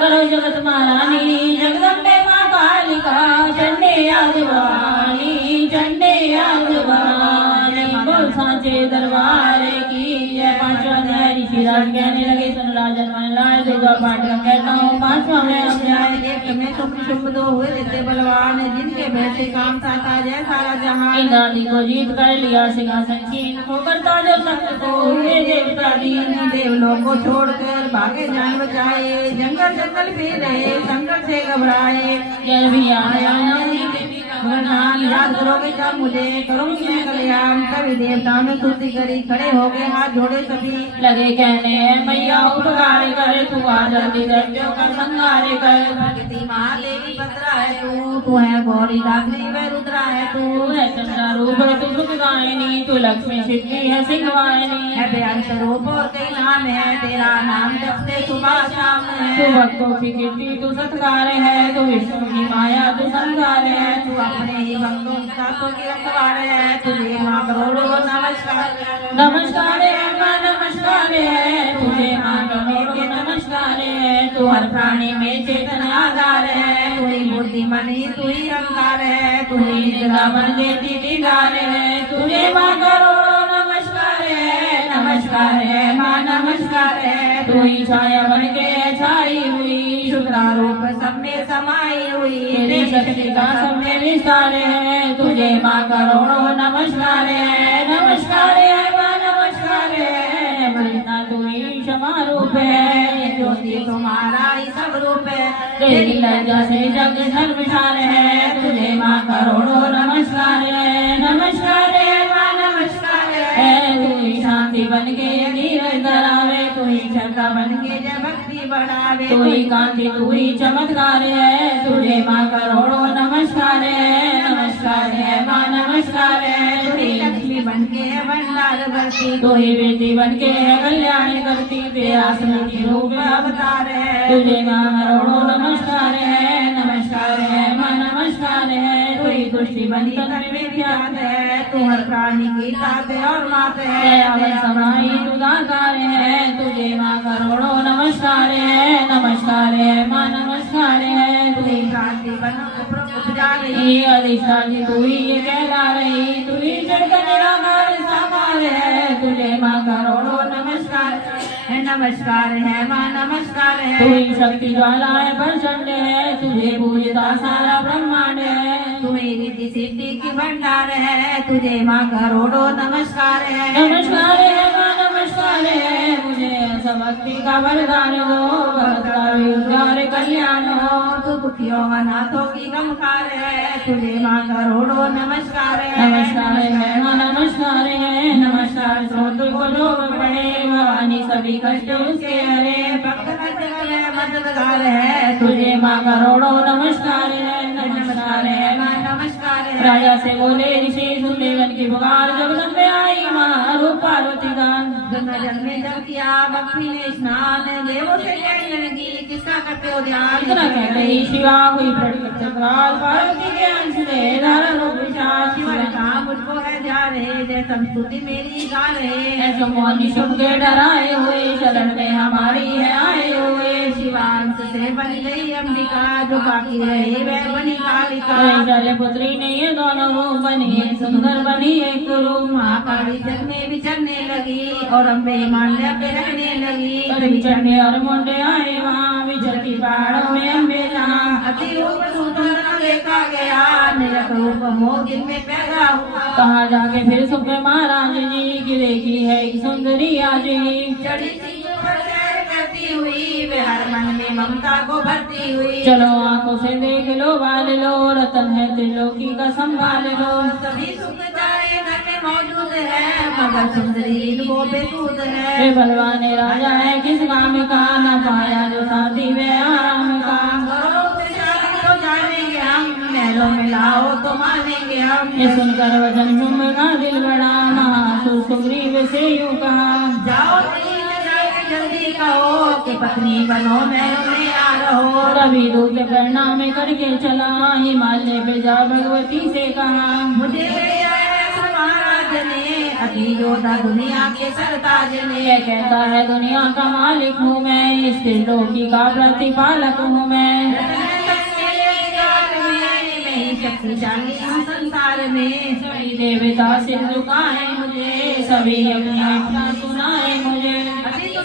करो जगत महारानी जगदम्बे माँ कालिका चंडे याद भवानी चंडे याद भवानी बोल सांचे दरबार की जय 5वां अध्याय। पृथ्वीराज कहने लगे, सुन राजन मनलाल, दुर्गा पाठ का कहता हूँ 5वां में अध्याय। एक में शुभ दो हुए नित्य बलवान, जिनके वैसे काम था जय सारा जहां। इंद्रादि को जीत कर लिया सिंहासन छीन, होकर ताजो तख्त को हुए देवता दीन। देवलोक को छोड़कर भागे जान बचाए, जंगल जंगल फिर रहे संकट से घबराए। जल भी आया नाम याद करोगे जब मुझे, करूंगी मैं कल्याण। कवि देवता में स्तुति करी, खड़े हो गए हाथ जोड़े सभी, लगे कहने मैया उपकार कर, तू आ जल्दी दैत्यों का संहार कर। भक्ति महादेवी भद्रा है तू है गौरी दात्री व रुद्रा है तू है चंद्रा रूप तू सुख गायनी, तू लक्ष्मी सिद्धि है सिंह वाहिनी। है बेअंत रूप और कई नाम है, तेरा नाम जपते सुबह शाम है। तू भक्तों की कीर्ति तू सत्कार है, तू विष्णु की माया तू संसार है। तू अपने ही भक्तों की रखवार है, तुझे माँ करोड़ों नमस्कार। नमस्कार है माँ नमस्कार है, तुझे माँ करोड़ों नमस्कार है। तू हर प्राणी में चेतन आधार है, तू ही बुद्धिमान ही तू ही अहंकार है। तू ही निद्रा बन देती दीदार है, तुझे माँ करोड़ों नमस्कार है। नमस्कार है माँ नमस्कार है, तू ही छाया बन के छाई हुई, शुक्रा रूप सब में समाई हुई। तेरी शक्ति का सब में विस्तार है, तुझे माँ करोड़ों नमस्कार है। नमस्कार है माँ नमस्कार है, बलिता तू ही क्षमा रूप है, ज्योति तुम्हारा ही सब रूप है। तेरी लज्जा से जग धर्मशाल है, तुझे माँ करोड़ों नमस्कार है। नमस्कार है माँ नमस्कार है, तू ही शांति बन के धीरज धरावे, तू ही श्रद्धा बन के जय भक्ति बढ़ावे। तू ही कांति तू ही चमत्कार है, तुझे माँ करोड़ों नमस्कार है। नमस्कार है माँ नमस्कार है, तू ही लक्ष्मी बन के भंडार भरती, तू ही बेटी बन के कल्याण करती। तेरा स्मृति रूप अवतार है, तुझे माँ करोड़ों नमस्कार है। नमस्कार है माँ नमस्कार है, तू ही तुष्टि बन तन विख्यात है, तू हर प्राणी की तात और मात है। दयावन समाई तू दातार है, तुझे माँ करोड़ों नमस्कार है। नमस्कार है माँ नमस्कार है, तू ही क्रांति बन उपजा रही, अधिष्ठानी तू ही ये कहला रही। तू ही जगत निराकार साकार है, तुझे माँ करोड़ों नमस्कार है। नमस्कार है माँ नमस्कार है, तू ही शक्ति ज्वाला है प्रचंड है, तुझे पूजता सारा ब्रह्मांड है। तू मेरी सिद्धि की भंडार है, तुझे माँ करोड़ों नमस्कार है। नमस्कार है माँ नमस्कार है, मुझे भक्ति का वरदान दो, भक्त का उद्धार कल्याण हो। तू दुखियों अनाथों की गमखार है, तुझे माँ करोड़ों नमस्कार है। नमस्कार है माँ नमस्कार है, नमस्कार स्रोत को जो पड़े, भवानी सभी कष्ट उसके हरे, भक्त मददगार है, तुझे माँ करोड़ों नमस्कार है। नमस्कार है माँ नमस्कार है, राजा से बोले ऋषि सुन देवन की पुकार, जगदम्बे आई माँ रूप पार्वती गान। गंगा जल में जब किया बप्पी ने स्नान, देवों से कहने लगी किसका करते हो ध्यान। इतना कहते ही शिवा हुई प्रकट चक्राल, पार्वती के अंश से धारण रूप विशाल। शिवा ने कहा मुझको है जा रहे, जय संस्तुति मेरी गा रहे, ऐसो मोहनी शुभ के डराए हुए, शरण में हमारी है आए हुए। शिवांश से बन गई अंबिका, जो बाकी रही वह बनी कालिका। पुत्री ने ये दोनों रूप बनी, सुंदर बनी एक रूप। महाकाली जग में विचरने लगी, और अम्बे मांडा पे रहने लगी। और विचरने और मुंडे आए वहाँ, विचरती पहाड़ों में अम्बे जहाँ। अति रूप सुंदर देखा गया, निरख रूप मोह दिल में पैदा हुआ। कहाँ जाके फिर सुख महाराज जी की देखी है सुंदरी आजी। चढ़ी करती हुई वे हर मन में ममता को भरती हुई। चलो आंखों से देख लो बाल लो, रतन है त्रिलोकी का संभाल लो। सभी सुख जाए घर में मौजूद है, मगर सुंदरी इनको बेसूद है। वे बलवान राजा है किस काम का, न पाया जो शादी वे आराम का। जानेंगे हम, महलों में लाओ तो मानेंगे हम। ये सुनकर वचन झूमेगा दिल बड़ा, महासुर सुग्रीव से यूं कहा, जाओ जल्दी कहो कि पत्नी बनो महलों में आ रहो। रवि दूत प्रणाम करके चला, हिमालय पे जा भगवती से कहा, मुझे महाराज ने अति योद्धा दुनिया के सरताज ने। कहता है दुनिया का मालिक हूँ मैं, इस त्रिलोकी का प्रतिपालक हूँ मैं। शक्तिशाली संसार में सभी देवता से झुकाए मुझे, सभी अपना सुनाए मुझे। अति तो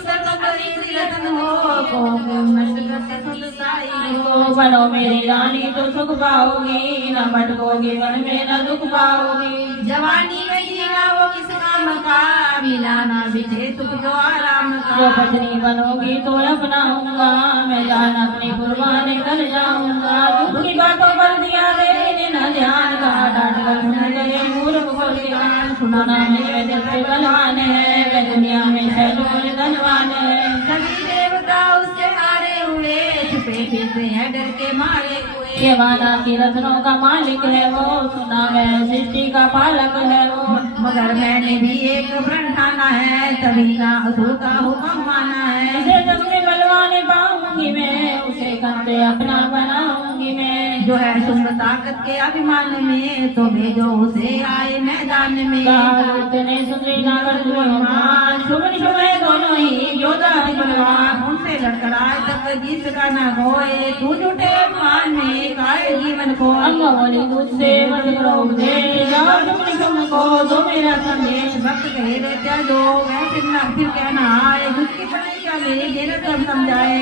को नष्ट करके सुखदाई हो। बनो मेरी रानी तो सुख पाओगी, न भटकोगी वन में न दुख पाओगी। जवानी में जीना वो किस काम का, मिला ना विजय तुझ जो आराम का। जो पत्नी बनोगी तो अपनाऊंगा, मैं जान अपनी कुर्बानी कर जाऊंगा। झूठ की बातों पर दिया देने न ध्यान का, डांट कर सुन गए मूर्ख को ज्ञान। सुनाना मेरे दिल पे बलवान है, वे दुनिया में शैलोर धनवान है। सभी देवता उससे हारे हुए, छुपे फिरते हैं डर के मारे हुए। ये वाला की रत्नों का मालिक है वो, सुना मैं सृष्टि का पालक है वो। मगर मैंने भी एक प्रण ठाना है, तभी ना असुर का हुक्म माना है। जिसे सबसे बलवान पाऊंगी मैं, उसे कंधे अपना बनाऊंगी मैं। जो है शुभ ताकत के अभिमान में, तो भेजो उसे आए मैदान में। इतने सुंदरी नागर मान, शुभ शुभ दोनों ही योद्धा बलवान। उनसे लड़कर आए तक जिसका न खोए, तू झूठे अभिमान में काय जीवन को। अंगवली तुझसे मत करो उपदेश, तुमको दो मेरा संदेश। भक्त कहे देते जो वह फिर कहना आए, उसकी पढ़ाई चले देर सब समझाए।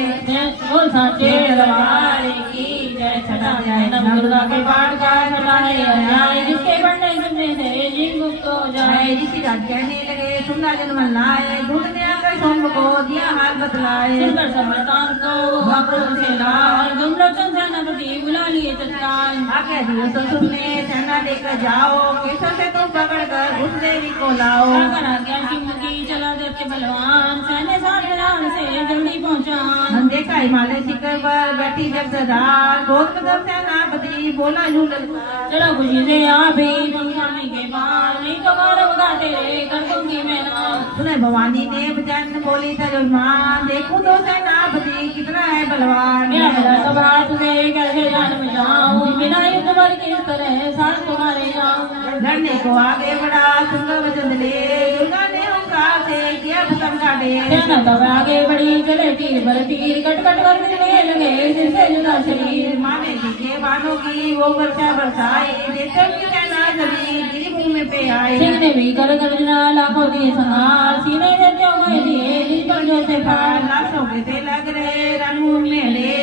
बोल साचे दरबार की जय, छटा जाए दुर्गा के पाठ का छटाए जाए। जिसके पढ़ने सुनने से जीव मुक्त हो जाए। जिसकी रात कहने लगे सुनना जन्म लाए, ढूंढने आकर सोम को दिया हाल बतलाए। सुंदर समरतान को भक्तों से लाल, गुमलोचन सेनापति बुला लिए तत्काल। आगे दियो तो सुनने सेना लेकर जाओ, किसों से तुम पकड़ कर उस देवी को लाओ। आज्ञा की मुखी चला देते बलवान, सैन्य साधन से जल्दी पहुँचा। देखा हिमालय शिखर पर बैठी जगदार, बहुत कदम सेनापति बोला झूलन। चलो खुशी से आप ही स्वामी के पास, नहीं तो गौरव गाते कर दूंगी मैं नाम। सुने भवानी ने बचन बोली तजुर्मान, देखो तो सेनापति कितना है बलवान। मेरा बड़ा सभा तुझे कैसे जान में जाऊं, बिना युद्ध बल किस तरह साथ तुम्हारे जाऊं। लड़ने को आगे बढ़ा सुंदर वचन ले, दुर्गा ने ओंकार से किया खत्म काटे। सेना तब आगे बढ़ी चले तीर पर तीर, कट कट कर गिरने लगे जिससे जुदा शरीर। माने के बानों की वो वर्षा बरसाई, देखकर की सेना सभी गिरी पे आए। सिंह ने भी कर गर्जना लाखों दिए संहार, सीने से क्यों गए दिए जिस पर जो से फार। लाशों के थे लग रहे रणभूमि में ले,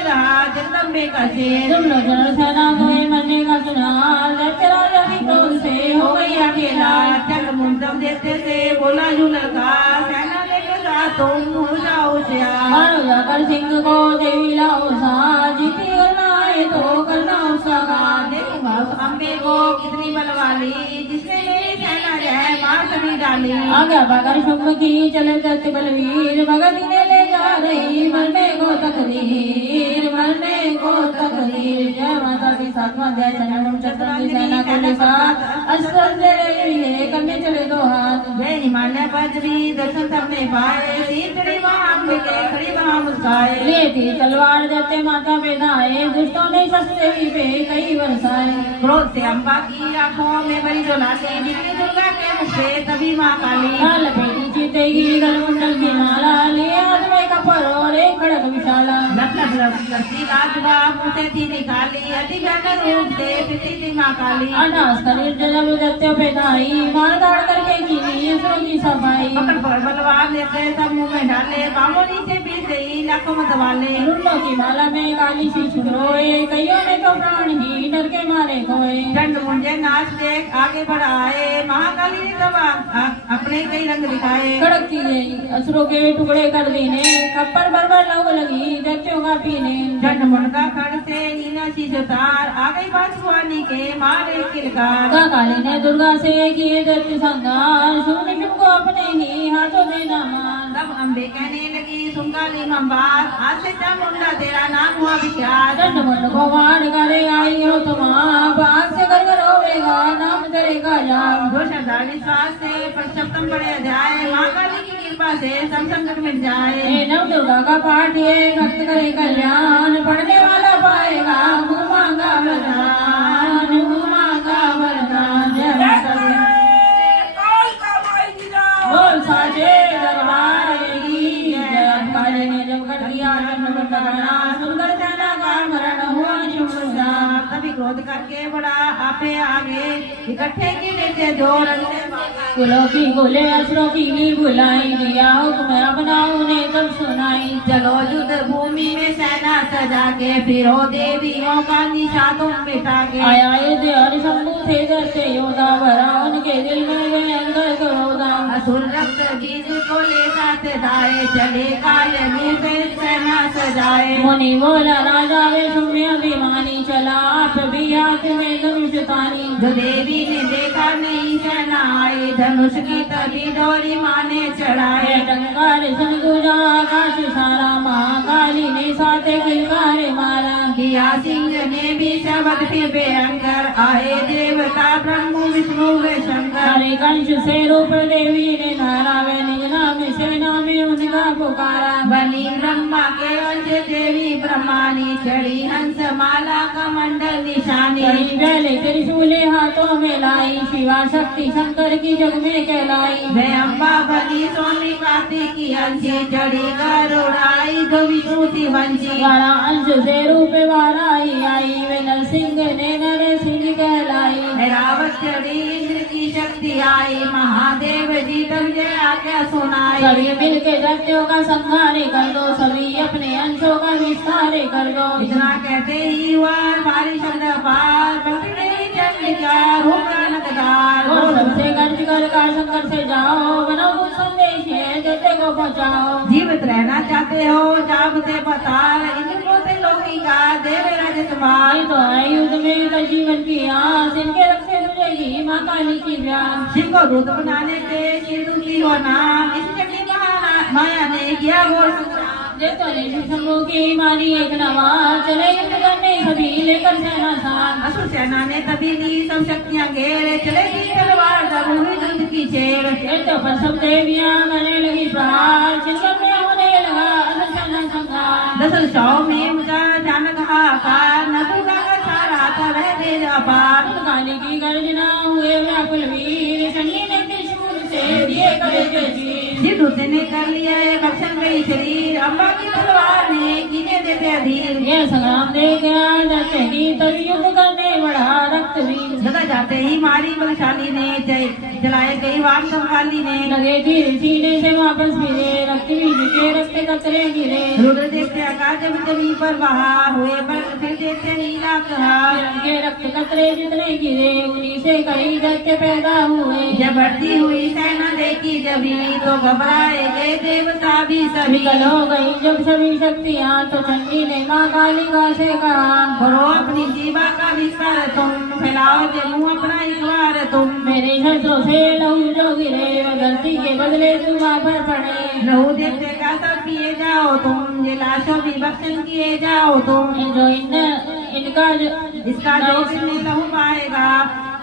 रहा जगदम्बे का शेर। तुम लोग सेना गए मरने का सुनार, राजा की क्रोध से हो गई अकेला। चल मुंतम देते से बोला झूलर का, सेना लेकर साथ तुम हो जाओ श्यार। जाकर सिंह को देवी लाओ साथ, जीती करना है तो करना उसका काम। देखूंगा अम्बे को कितनी बलवाली, जिसने मेरी सेना है मार सभी डाली। आगे बगर शुभ की चले दत्त बलवीर, मगर इन्हें ले जा रही मरने को तकदीर, मरने को तकदीर। जय माता दी सातवां अध्याय चंद्रम चतुर्थी सेना के साथ अस्त्र ले करने चले दो हाथ। जय हिमालय बजरी दर्शन सबने पाए, सीतड़ी वहां के खड़ी वहां मुस्काए। लेती तलवार देते माता पे दाए, दुष्टों ने शस्त्र पे कई बरसाए। क्रोध से अम्बा की आंखों में बड़ी डोलासी, निकली दुर्गा के मुख से तभी माँ काली। लपेटी चीतेगी गलमुंडल की माला, लिए हाथ में कपर और एक खड़ग विशाला। लपसी राजवा मुँह से थी निकाली, अति भयंकर रूप से फिरती थी माँ काली। अनास करीब जब दत्ते पे दाई, मार दाड़ करके की असुरों की सफाई। पकड़ पर बलवान लेते सब मुँह में डाले, बामोनी से पीते ही लाखों मत वाले। रुंडों की माला में काली सी छुरोए, कईयों ने तो प्राण ही डर के मारे खोए। चंड मुंडे नाच देख आगे बढ़ाए, महाकाली ने तब अपने कई रंग दिखाए। कड़कती गई असुरों के टुकड़े कर देने, कप्पर बरबर लग लगी दैत्यों का पीने। चंड मुंड का खड़ से नीना सी उतार, आ गई बांसुरी के मारे किलकार। काली ने दुर्गा से किए दैत्य संहार, शून्य शुभ को अपने ही हाथों में न मान। तब अम्बे कहने लगी सुन काली मम्बार, आज से चामुंडा तेरा नाम हुआ विख्यात। चंड मुंड को वाण करे आई हो तुम आप, आज से घर घर होगा नाम तेरे का जाप। जो श्रद्धा विश्वास से परसप्तम पढ़े जाए, माँ काली की कृपा से सब संकट मिट जाए। नव दुर्गा का पाठ ये भक्त करे कल्याण, पढ़ने वाला पाएगा मुँह मांगा वरदान, मुँह मांगा वरदान। जय माता दी बोल साचे दरबार की जय। काली ने जब कर दिया चंड मुंड का नाश, सुंदर सेना का मरण हुआ शुभ। सभी क्रोध करके बड़ा आपे आगे इकट्ठे की लेते जोर कुलों की बोले असुरों की भी बुलाई दिया हुक्म अपना उन्हें तब सुनाई। चलो युद्ध भूमि में सेना सजा के फिरो देवियों का निशा तुम मिटा के। आया युद्ध और शंभु थे करते योद्धा भरा उनके दिल में वे अंदर क्रोधा। असुर रक्त बीज को ले साथ धाए चले काल पे सेना सजाए। मुनि बोला राजा वे सुम्य अभिमानी चला आप भी हाथ में धनुष तानी। जो देवी ने देखा नहीं सेना आई धनुष की तभी डोरी माने चढ़ाए। टंकार सुन गुजा आकाश सारा महाकाली ने साथे किलकार मारा। किया सिंह ने भी शब्द फिर भयंकर आए देवता ब्रह्म विष्णु व शंकर। हरे कंश से रूप देवी ने धारा वे निज नाम सेना में उनका पुकारा। बनी ब्रह्मा के वंश देवी ब्रह्मानी चढ़ी हंस माला का मंडल निशानी। पहले त्रिशूले हाथों में लाई शिवा शक्ति शंकर की जग में कहलाई। वे अम्बा बनी सोनी कार्तिक की हंसी चढ़ी गरुड़ाई जो विष्णु थी वंशी। बारह अंश से रूप वाराई आई वे नर सिंह ने नर सिंह कहलाई। रावत चढ़ी इंद्र की शक्ति आई महादेव जी तुझे आज्ञा सुनाई। सभी मिलके दैत्यों का संहार कर दो सभी अपने अंशों का विस्तार कर दो। इतना कहते ही हुआ भारी शब्द पार और सबसे गर्ज कर शंकर से जाओ बनाओ कुछ संदेश है दैत्य को पहुँचाओ। जीवित रहना चाहते हो जाबते बता इनको से लोकी का देवे राजसभाई। तो है युद्ध में तो जीवन की आस इनके रक्षे तुझेगी माँ काली की प्यास। शिव को दूत बनाने से शिव दुखी हो नाम इस चक्की माया ने किया घोर देखो शंभु की मारी एक नवाज चले युद्ध करने सभी लेकर सेना साथ। असुर सेना ने तभी ली सब शक्तियाँ घेरे चलेगी तलवार जब हुई युद्ध की चेर। तो पर सब देवियां मरने लगी प्रहार चिंतन में होने लगा अनशन संहार। दसल सौ में मुझा जानक हाकार न दूंगा का सारा तब तेज अपार। काली की गर्जना हुए व्याकुल वीर चंडी ने त्रिशूल से दिए करे के चीर। सिद्धू ने कर लिया भक्षण गई शरीर अम्बा की तलवार ने कीने देते अधीर। ये संग्राम देख जाते ही तब युद्ध करने बढ़ा रक्त वीर। जगह जाते ही मारी बलशाली ने जलाए गई वाण संभाली ने। लगे तीर सीने से वापस फिरे रक्त बीज के रक्त कतरे गिरे। रुद्र देखते आकाश जब जमीन पर बहा हुए पर फिर देखते नीला कहा। के रक्त कतरे जितने गिरे उन्हीं से कई दैत्य पैदा हुए। जब बढ़ती हुई सेना देखी जभी तो घबराए गए देवता भी सभी। विकल हो गई जब सभी शक्तियाँ तो चंडी ने माँ कालिका से कहा। करो अपनी जीवा का विस्तार तुम फैलाओ जमू अपना इकरार तुम। मेरे शस्त्रों से लहू जो गिरे वह गलती के बदले तुम पर पड़े। लहू देखते का सब पिए जाओ तुम ये लाशों भी भक्षण किए जाओ तुम। जो इनका इसका जो इसमें लहू पाएगा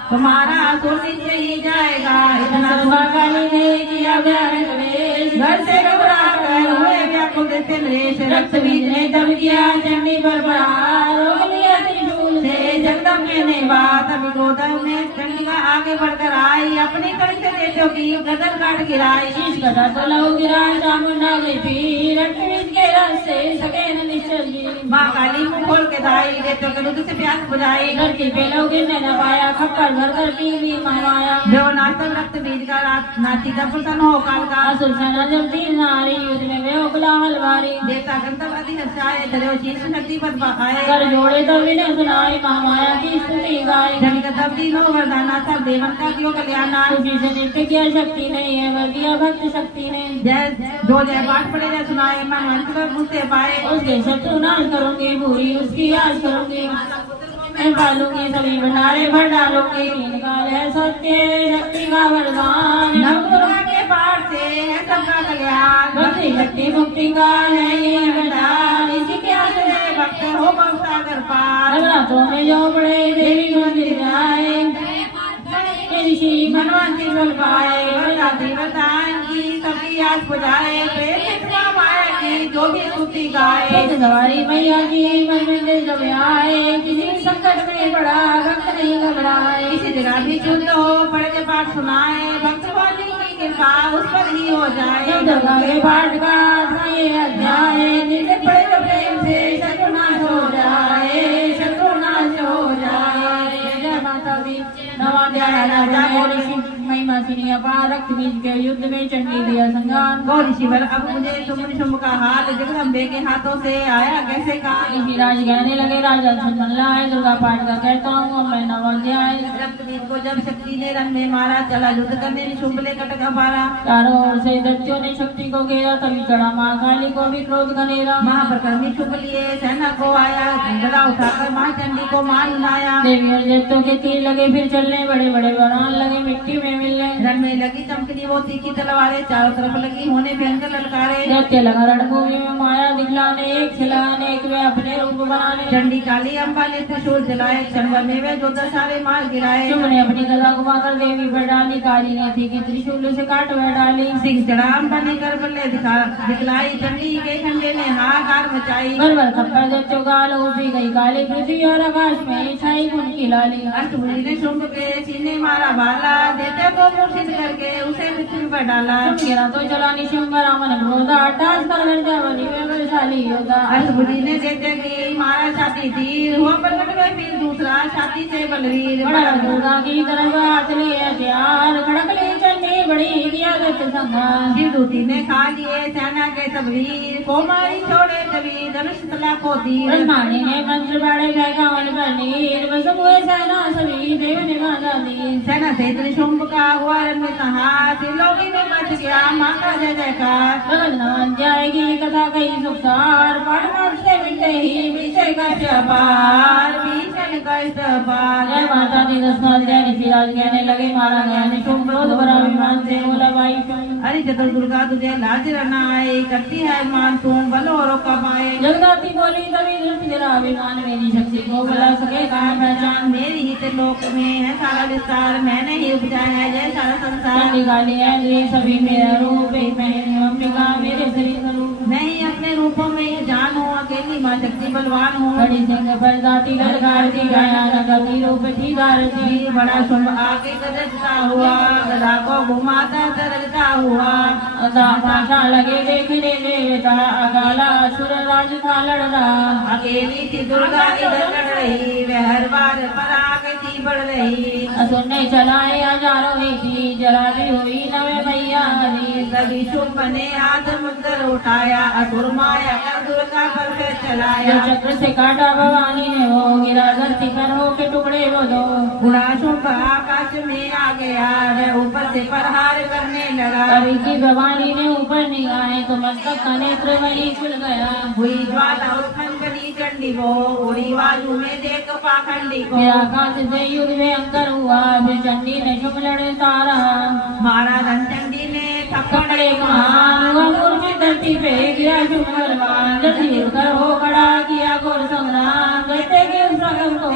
तुम्हारा असुर नीचे ही जाएगा। इतना काली ने किया प्रवेश घर से घबरा कर हुए व्याकुल नरेश। रक्त बीज ने दब दिया चंडी पर प्रहार रोक लिया त्रिशूल से जगदम्बे ने बात अभी गोदम ने चंडिका आगे बढ़कर आई अपनी कड़ी से देशों की गर्दन काट गिराई। शीश कटा तो लहू गिरा चामुंडा गई पीर रक्त बीज के रास्ते सके न निश्चल गिरी। माँ काली मुंह खोल के दाई देशों के रुद्र से प्यास बुझाई। धरती पे लोग गिरने न पाया खप्पर भर कर पी भी माया। जो नाचक रक्त बीज का नाची का प्रसन्न हो काल का। असुर सेना जब तीर नारी युद्ध में वे उगला हलवारी। देवता गंधर्व अति हर्षाए धरे शीर्ष शक्ति पद आए। कर जोड़े तब विनय सुनाई महामाया की स्तुति गाई। जब तब तीनों वरदाना सब देवन का क्यों कल्याणा। खुशी से नृत्य किया शक्ति नहीं है वर दिया भक्त शक्ति ने। जय दो जय पाठ पड़े जय सुनाए मन अंत में मुझसे पाए। उसके शत्रु नाश करूंगी पूरी उसकी याद करूंगी मैं पालूंगी सभी भंडारे भर डालूंगी। तीन काल है सत्य शक्ति का वरदान नव दुर्गा के पाठ से है सबका कल्याण। भक्ति शक्ति मुक्ति का है ये वरदान इसी के आश्रय भक्त हो भवसागर पार। नवरात्रों में जो बड़े देवी मंदिर जाए ऋषि मनवांती फल पाए। वरदाती वरदान की सबकी आज बुझाए। प्रेम माया की जो भी स्तुति गाए। सवारी मैया की मन में जब आए किसी संकट में बड़ा भक्त नहीं घबराए। इसी जगह भी चुन लो पढ़ के पाठ सुनाए भक्त वाली की कृपा उस पर ही हो जाए। दुर्गा के पाठ का ये अध्याय जिसे पढ़े तो प्रेम से शत्रुनाश हो जाए शत्रुनाश हो जाए। सुनी अपार रक्त बीज के युद्ध में चंडी दिया संज्ञान। गौरी शिवर अब मुझे शुंभ का हाथ जगदम्बे के हाथों से आया कैसे कान। ऋषिराज कहने लगे राजा सुन लाए दुर्गा पाठ का कहता हूँ मैं नवोध्याय। रक्त बीज को जब शक्ति ने रंग में मारा चला युद्ध करने शुंभ ले कटक अपारा। चारों ओर से दैत्यों ने शक्ति को घेरा तभी चढ़ा माँ काली को भी क्रोध घनेरा। महाप्रकर्मी शुभ लिए सेना को आया गदा उठाकर माँ चंडी को मार लाया। देवी और दैत्यों के तीर लगे फिर चलने बड़े बड़े बरान लगे मिट्टी में मिलने। रण में लगी चमकनी वो तीखी तलवारें चारों तरफ लगी होने भयंकर ललकारे। दैत्य लगा रणभूमि में माया दिखलाने एक खिलाने एक वे अपने रूप बनाने। चंडी काली अम्बा ने त्रिशूल जलाए क्षण भर में वे जो दसारे मार गिराए। शुंभ ने अपनी गदा घुमाकर देवी पर डाली काली ने थी कि त्रिशूल से काट वह डाली। सिंह चढ़ा अम्बा ने कर बल्ले दिखलाई चंडी के खंडे ने हाहाकार मचाई। भर भर थप्पड़ दैत्यों गाल उठी गई काली पृथ्वी और आकाश में छाई उनकी लाली। अष्टभुजी ने शुंभ के सीने मारा भाला देते को मूर्छित करके उसे पृथ्वी पर डाला। गिरा तो चला निशुंभ रामन क्रोधा अट्ठास कर बनी में बलशाली योद्धा। अष्टभुजी ने देते की मारा छाती तीर हुआ प्रकट में फिर दूसरा छाती से बलवीर। बड़ा दुर्गा की तरफ हाथ लिए हथियार खड़क ले चंडी बड़ी किया दैत्य संहार। शिवदूती ने खा लिए सेना के सब वीर को मारी छोड़े कभी धनुष तला को तीर। ब्रह्माणी ने मंत्र बाड़े फेंका वन पर नीर बस हुए सेना सभी देव ने बांधा दी। सेना से त्रिशुंभ का हुआ रण में संहार त्रिलोकी में मच गया माँ का जय जयकार। भगत न जाएगी कथा कही सुखसार पाठ पाठ से मिलते ही विषय कष्ट पार। भीषण कष्ट पार। जय माता दी दशनाध्याय। ऋषिराज कहने लगे मारा गया निशुंभ क्रोध भरा विमान से बोला भाई अरे चतुर दुर्गा तुझे लाज रहना आए करती है मान तुम बल और पाए। जगदाती बोली तभी धृति जरा अभिमान मेरी शक्ति को बुला सके कहाँ पहचान। मेरी ही तो लोक में है सारा विस्तार मैंने ही उपजाया है जय सारा संसार। चंडी काली है ये सभी मेरा रूप एक मैं अंबिका मेरे शरीर का रूप। मैं ही अपने रूपों में ही जान हूँ अकेली माँ शक्ति बलवान हूँ। बड़ी सिंह बरदाती ललकार की गाया नगती रूप थी गारती। बड़ा शुंभ आगे गरजता हुआ गदा को घुमाता गरजता हुआ। भाषा लगे देखने देवता अकाला असुर राज था लड़ रहा। अकेली थी दुर्गा इधर लड़ रही वह हर बार पर आगे थी बढ़ रही। असुर ने चलाए हजारों ही जरा भी हुई नवे भैया हरी। सभी शुंभ ने हाथ मुद्दर उठाया असुर माया कर दुर्गा पर फिर जो चलाया। चक्र से काटा भवानी ने वो गिरा धरती पर हो के टुकड़े वो दो। बुरा शुंभ आकाश में आ गया वह ऊपर से प्रहार करने लगा। अभी की भवानी ने ऊपर निगाहे तो मस्तक का नेत्र वही खुल गया। हुई ज्वाला उत्पन्न बनी चंडी को उड़ी बाजू में देख पाखंडी को। फिर आकाश से युद्ध में अंतर हुआ फिर चंडी ने शुभ लड़े तारा। मारा धन चंडी ने थप्पड़ एक महान हुआ मूर्छित धरती पे किया शुभ बलवान। जल्दी उठकर हो खड़ा किया घोर संग्राम कहते कि उस रकम को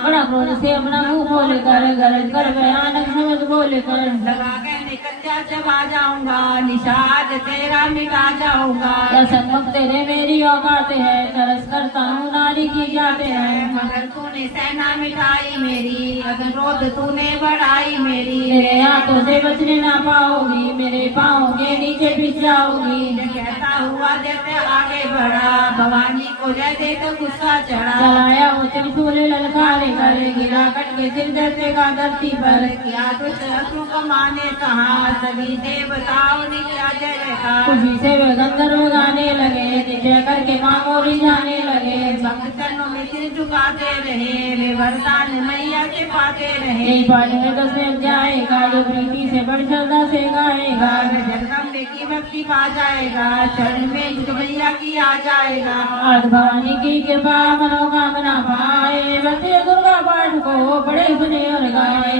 बड़ा क्रोध से अपना मुंह खोल कर गरज कर भयानक शब्द बोल कर लगा कहने कच्चा चबा जाऊंगा निषाद तेरा मिटा जाऊंगा। या सन्मुख तेरे मेरी औकात है तरस करता हूँ नारी की जाते हैं। मगर तूने सेना मिटाई मेरी अगर क्रोध तूने बढ़ाई मेरी। मेरे हाथों से बचने ना पाओगी मेरे पाँव के नीचे पिस जाओगी। कहता हुआ जैसे आगे बढ़ा भवानी को जय देकर गुस्सा चढ़ा। चलाया वो त्रिशूल ललकारे कर गिरा कट के सिर दर्द का धरती पर। किया तो शत्रु को माने कहा सभी देवताओं ने किया जय जयकार। खुशी से वे गंधर्व गाने लगे जय करके माँ को रिझाने लगे। भक्त चरणों में सिर झुकाते रहे वे वरदान मैया से पाते रहे। एक पाठ में 10वें अध्याय का जो प्रीति से बड़ श्रद्धा से गाएगा जगदम्बे की भक्ति पा जाएगा चरण में मैया की आ जाएगा। आज भवानी की कृपा मनोकामना पाए बच्चे दुर्गा पाठ को बड़े सुने और गाए।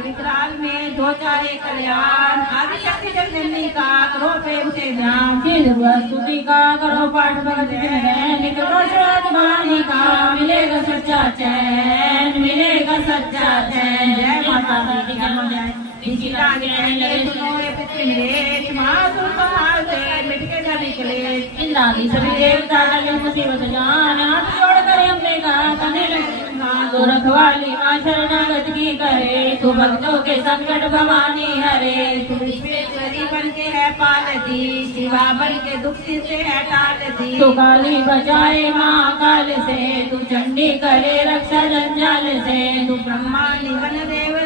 विकराल में दो चारे कल्याण आदि शक्ति जगदम्बी का करो प्रेम से ध्यान। श्री दुर्गा स्तुति का करो पाठ भगत भवानी का मिलेगा सच्चा चैन मिलेगा सच्चा चैन। जय माता दी ऋषिराज कहने सुनो ये पितृ निवेश महासुर पहाड़ से मिट के जब निकले। इंद्रादि सभी देवता लगे मुसीबत जान हाथ जोड़ कर अम्बे का कहने लगे तो रखवाली माँ शरणागत की करे तो भक्तों के संकट भवानी हरे। तू विश्वेश्वरी बन के है पालती शिवा बन के दुख से है टालती। तो काली बचाए माँ काल से तू चंडी करे रक्षा जंजाल से। तू ब्रह्मा निवन देव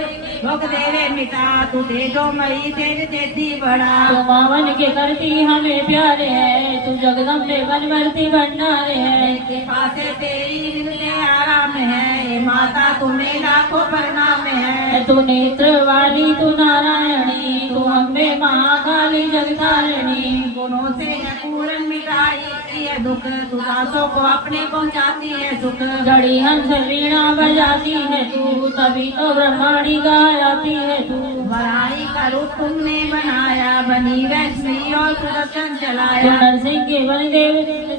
शोक देवे मिटा तू तेजो मई तेज तेजी बड़ा तू मावन के करती हमें प्यारे है तू जगदम्बे बनवर्ती भंडारे है कृपा से तेरी नित्य आराम है माता तुम्हें लाखों प्रणाम है तू नेत्र वाली तू नारायणी तू अम्बे महाकाली जगतारिणी गुणों से है पूर्ण मिटाई है दुख तू दासों को अपने पहुँचाती है सुख जड़ी हंस वीणा बजाती है तू तभी तो ब्रह्माणी गाती है तू बड़ाई का रूप तुमने बनाया बनी वैष्णवी और सुदर्शन तू चलाया नरसिंह के बलदेव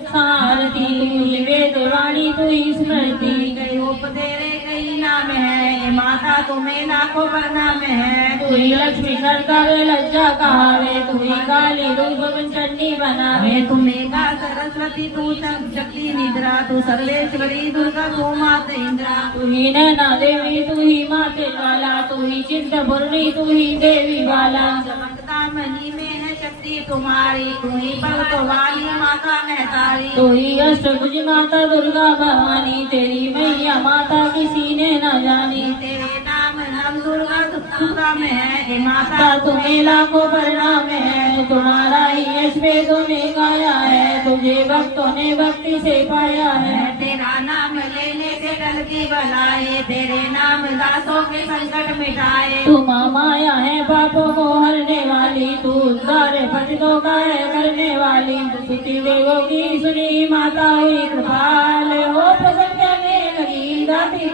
सारथी तू ही वेद वाणी तू ही स्मृति कई रूप तेरे कई नाम है माता तुम्हें लाखों प्रणाम है तू ही लक्ष्मी सरकार लज्जा कहावे तू ही काली रूप चंडी बनावे तुम्हें का सरस्वती तू शक्ति निद्रा तू सर्वेश्वरी दुर्गा तू मात इंद्रा तू ही नैना देवी तू ही माते वाला तू ही चिंतपूर्णी तू ही देवी वाला चमकता मनी में है शक्ति तुम्हारी तू ही भक्त वाली माता महतारी तू ही अष्टभुज माता दुर्गा भवानी तेरी मैया माता किसी ने न जानी तेरे नाम नव दुर्गा दुर्गा में है माता तुम्हें लाखों प्रणाम है तुम्हारा ही यश वेदों ने गाया है तुझे भक्तों ने भक्ति से पाया है तेरा नाम लेने से कल की बलाए तेरे नाम दासों के संकट मिटाए तू माँ माया है पापों को हरने वाली तू उद्धार पतितों का है करने वाली सुती देवों की सुनी माता हुई कृपाल हो प्रसन्न करने लगी गाती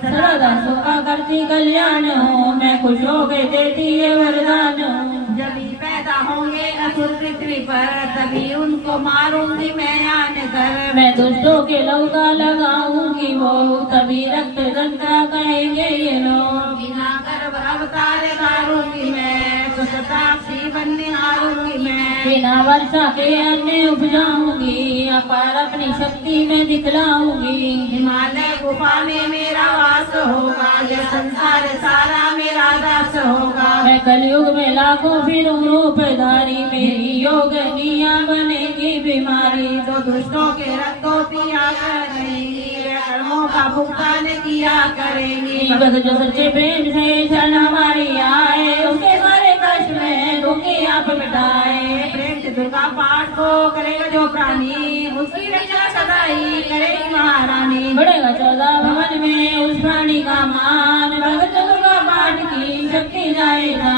सदा दासों का करती कल्याण हो मैं खुश हो गई देती है वरदान हो जब भी पैदा होंगे असुर पृथ्वी पर तभी उनको मारूंगी मैं आन कर मैं दुष्टों के लौका लगाऊंगी वो तभी रक्त गंगा कहेंगे ये लोग बिना गर्भ अवतार धारूंगी मैं सुखताक्षी बनने हारूंगी मैं बिना वर्षा के अन्न उपजाऊंगी अपार अपनी शक्ति में दिखलाऊंगी हिमालय गुफा में मेरा वास होगा यह संसार सारा मेरा दास होगा मैं कलयुग में लाखों फिरूं रूपधारी मेरी योगनिया बनेगी बीमारी तो दुष्टों के रक्तों पिया करेंगी कर्मों का भुगतान किया करेंगी भक्त जो सच्चे प्रेम से शरण हमारी आए उसके सारे कष्ट में दूंगी आप मिटाए प्रेम से दुर्गा पाठ को करेगा जो प्राणी उसकी रक्षा सदा ही करेगी महारानी बढ़ेगा 14 भवन में उस प्राणी का मान भगत दुर्गा पाठ की शक्ति जाएगा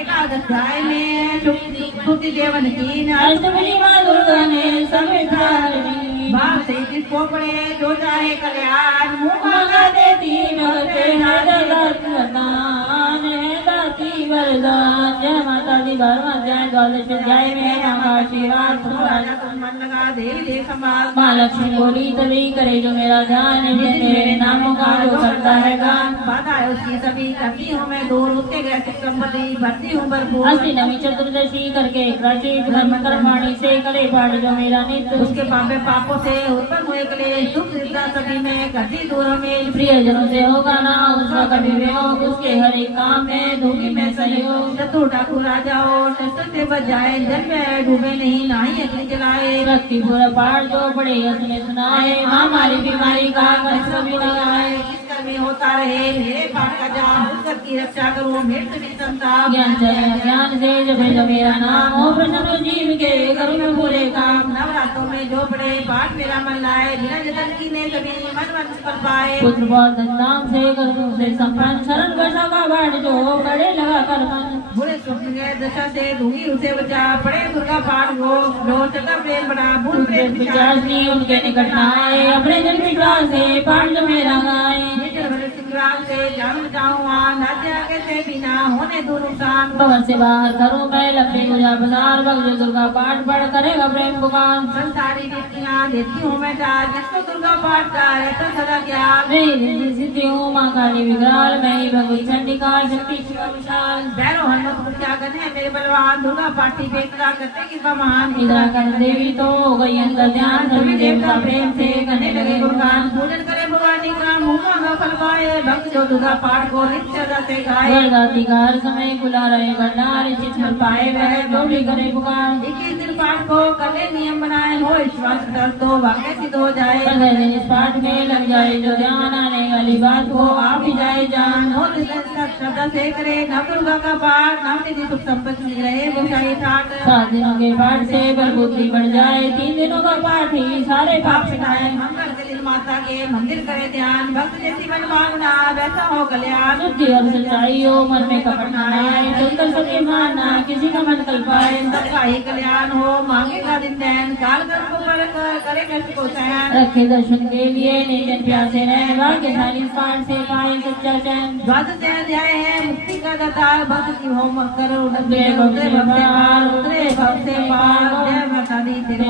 एकादशाय में स्तुति देवन की अष्टमी माँ दुर्गा ने समिधारिणी भाव से जिसको पड़े जो चाहे कल्याण मुँह मांगा देती भगत वरदान है दाती वरदान जय माता दी धर्म जय द्वादश अध्याय में मांगा आशीर्वाद राजा तुम मन लगा देवी देख संभाल माँ लक्ष्मी बोली तभी करे जो मेरा ध्यान जिस मेरे नामों का जो करता है गान बाधा है उसकी सभी करती हूँ मैं दूर उसके गए संपत्ति भरती हूँ भरपूर अष्टी नवी चतुर्दशी करके रचित धर्म कर्माणी से करे पाठ जो मेरा नित्य उसके पापे पापों से उत्पन्न हुए क्लेश दुख चिंता सभी में करती दूर में प्रियजनों से होगा ना उसका कभी वियोग उसके हर एक काम में दूंगी मैं सहयोग शत्रु ठाकुर राजाओ शस्त्र से बच जाए जल में डूबे नहीं ना ही अग्नि जलाए भक्ति पूरा पाठ जो पड़ेगा सुने सुनाए हमारी बीमारी का कष्ट भी न आए जिसका में होता रहे मेरे पाठ का जाप उसका की रक्षा करो मेरे से संताप ज्ञान चले ज्ञान से जपे जो मेरा नाम हो प्रसन्न जीव के करूँ मैं पूरे काम नवरात्रों में जो पड़े पाठ मेरा मन लाए बिना जतन की ने सभी मन मन कर पाए पुत्र बहुत धूमधाम से करूँ से संपन्न शरण वर्षा का पाठ जो करे लगा कर मन बुरे स्वप्न के दशा से दूंगी उसे बचा पड़े दुर्गा पाठ को लो सदा प्रेम बड़ा भूल प्रेम विचार नहीं उनके निकट न आए अपने जन विश्वास से पाठ जो मेरा गाए संग्राम से जान जाऊँ राज्य आगे से बिना होने दूर नुकसान भवन से बाहर करूँ मैं लंबी पूजा बाजार भक्त दुर्गा पाठ पढ़ करेगा प्रेम पुकार संसारी व्यक्तियाँ देती हूँ मैं डाल जिसको दुर्गा पाठ का रहता सदा क्या मैं सिद्धि हूँ माँ काली विकराल मैं ही भगवती चंडिका शक्ति शिवा विशाल भैरव हनुमत पूजा करने मेरे बलवान दुर्गा पाठी बेतरा करते कि महान निद्रा कर देवी तो हो गई अंदर ध्यान सभी देवता प्रेम से करने लगे गुणगान पूजन करे भगवानी का मुँह न फल पाए भक्त जो दुर्गा पाठ को नित्य से गाए वरदाती का हर समय खुला रहे भंडार चित फल पाए वह डोली करे पुकार 21 दिन पाठ को करने नियम बनाए हो विश्वास कर तो वाकई सिद्ध हो जाए। अगर इस पाठ में लग जाए जो ध्यान आने वाली बात को आप ही जाए जान। हो शब्द से करे नव दुर्गा का पाठ, नाम निधि सुख संपत्ति रहे वो शाही ठाट। 7 दिनों के पाठ से बल बुद्धि बढ़ जाए, 3 दिनों का पाठ ही सारे पाप मिटाए। मंगल के दिन माता के मंदिर करे ध्यान, भक्त जैसी मन मांगना वैसा हो कल्याण। शुद्धि और सच्चाई हो मन में कपट न आए, चलकर सके मानना किसी का मन कल पाए। सबका ही कल्याण हो मांगेगा दिन दैन, काल कर्म को पर करे कष्ट को सहन। रखे दर्शन के लिए निर्जन प्यासे रहे, भाग्यशाली इस पाठ से पाए सच्चा चैन। द्वादश अध्याय है मुक्ति का दाता, भक्ति हो मत करो उतरे भव से पार, उतरे भव से पार। जय माता दी तेरे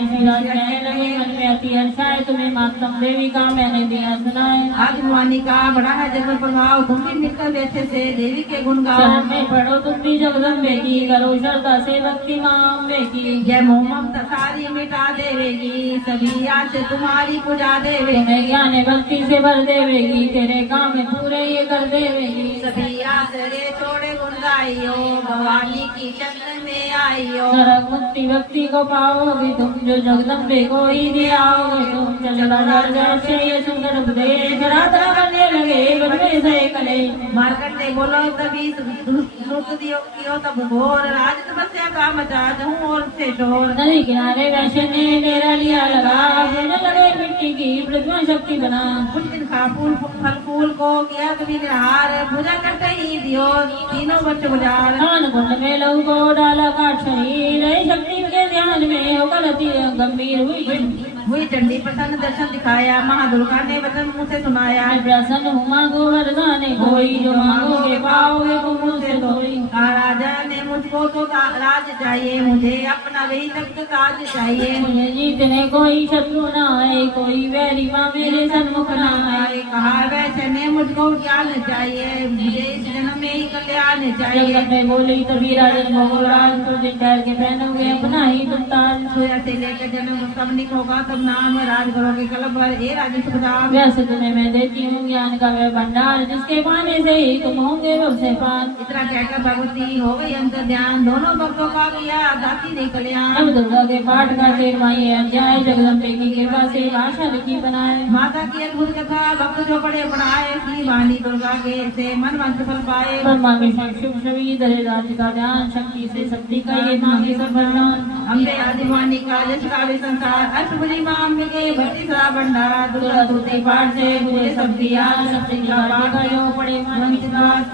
ऋषिराज कहने लगे मन में अति हर्ष आए, तुम्हें मातम देवी का मैंने दिया सुनाए। आज भवानी का बड़ा है जगत प्रभाव, तुम भी मिलकर वैसे से देवी के गुण गाओ। शरण में पढ़ो तुम भी जगदम्बे की, करो श्रद्धा से भक्ति माँ अम्बे की। जय मोह ममता सारी मिटा देवेगी, सभी आज तुम्हारी पूजा देवेगी। तुम्हें ज्ञान भक्ति से भर देवेगी, तेरे काम में पूरे ये कर देवेगी। सभी आसरे छोड़े गुण गाइयो, भवानी की शरण में आइयो। नरक मुक्ति भक्ति को पाओगे तुम, जो जगदम्बे को ही दे आओगे तुम। चला जैसे ये सुंदर उपदेश, राधा करने लगे बनवे से कले। मार्कंडे बोलो तभी श्रुत दियो कियो तब घोर, राज तपस्या का मचा दूं और से शोर। नदी किनारे वैश्य ने डेरा लिया लगा, पूजने लगे मिट्टी की प्रतिमा शक्ति बना। कुछ दिन खा फल फूल को किया कभी निहार, पूजा करते ही दियो तीनों बच्चे बुझार। खान कुंड में लहू को डाला काट शरीर, शक्ति के ध्यान में होकर अति गंभीर हुई चंडी प्रसन्न दर्शन दिखाया, महादुर्गा ने वचन मुँह से सुनाया। प्रसन्न हूँ मांगो वरदाने कोई, जो मांगोगे पाओगे तुम मुझसे कोई। राजा ने मुझको तो राज चाहिए, मुझे अपना वही तख्त ताज चाहिए। मुझे जीतने कोई शत्रु न आए, कोई वैरी माँ मेरे सन्मुख न आए। कहा वैसे ने मुझको ज्ञान चाहिए, मुझे इस जन्म में ही कल्याण चाहिए। जगत में बोली तभी राजन भोगराज, तो दिन ठहर के पहनोगे अपना ही तुम ताज। सोया से लेकर जन्म तब निक होगा तब नाम, राज करोगे कलब भर ए राज सुखदाम। वैसे तुम्हें मैं देती हूँ ज्ञान का वह भंडार, जिसके पाने से ही तुम होंगे सबसे पार। इतना कहकर भगवती हो गई अंतर ध्यान, दोनों भक्तों का किया दाती ने कल्याण। अब दुर्गा के पाठ का 13वां ये अध्याय, जगदम्बे की कृपा से भाषा लिखी बनाए। माता की अद्भुत कथा भक्त जो पढ़े पढ़ाए, की वाणी दुर्गा के से मन वंश फल पाए। ब्रह्मा विष्णु शिव शनि धरे राज्य का ध्यान, शक्ति से शक्ति का ये मांगे सब वरदान। अम्बे आदि वाणी का यश काव्य संसार, अष्टभुजी माँ अम्बे के भक्ति सदा भंडार। दुर्गा स्तुति पाठ से मुझे सब दिया, सबसे का जो पढ़े मन चिदार।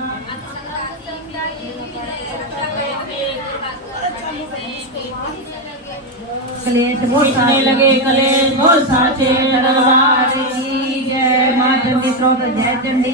कलेश पूछने लगे कलेश बोल साचे दरबार। जय माँ चंडी स्रोत जय चंडी।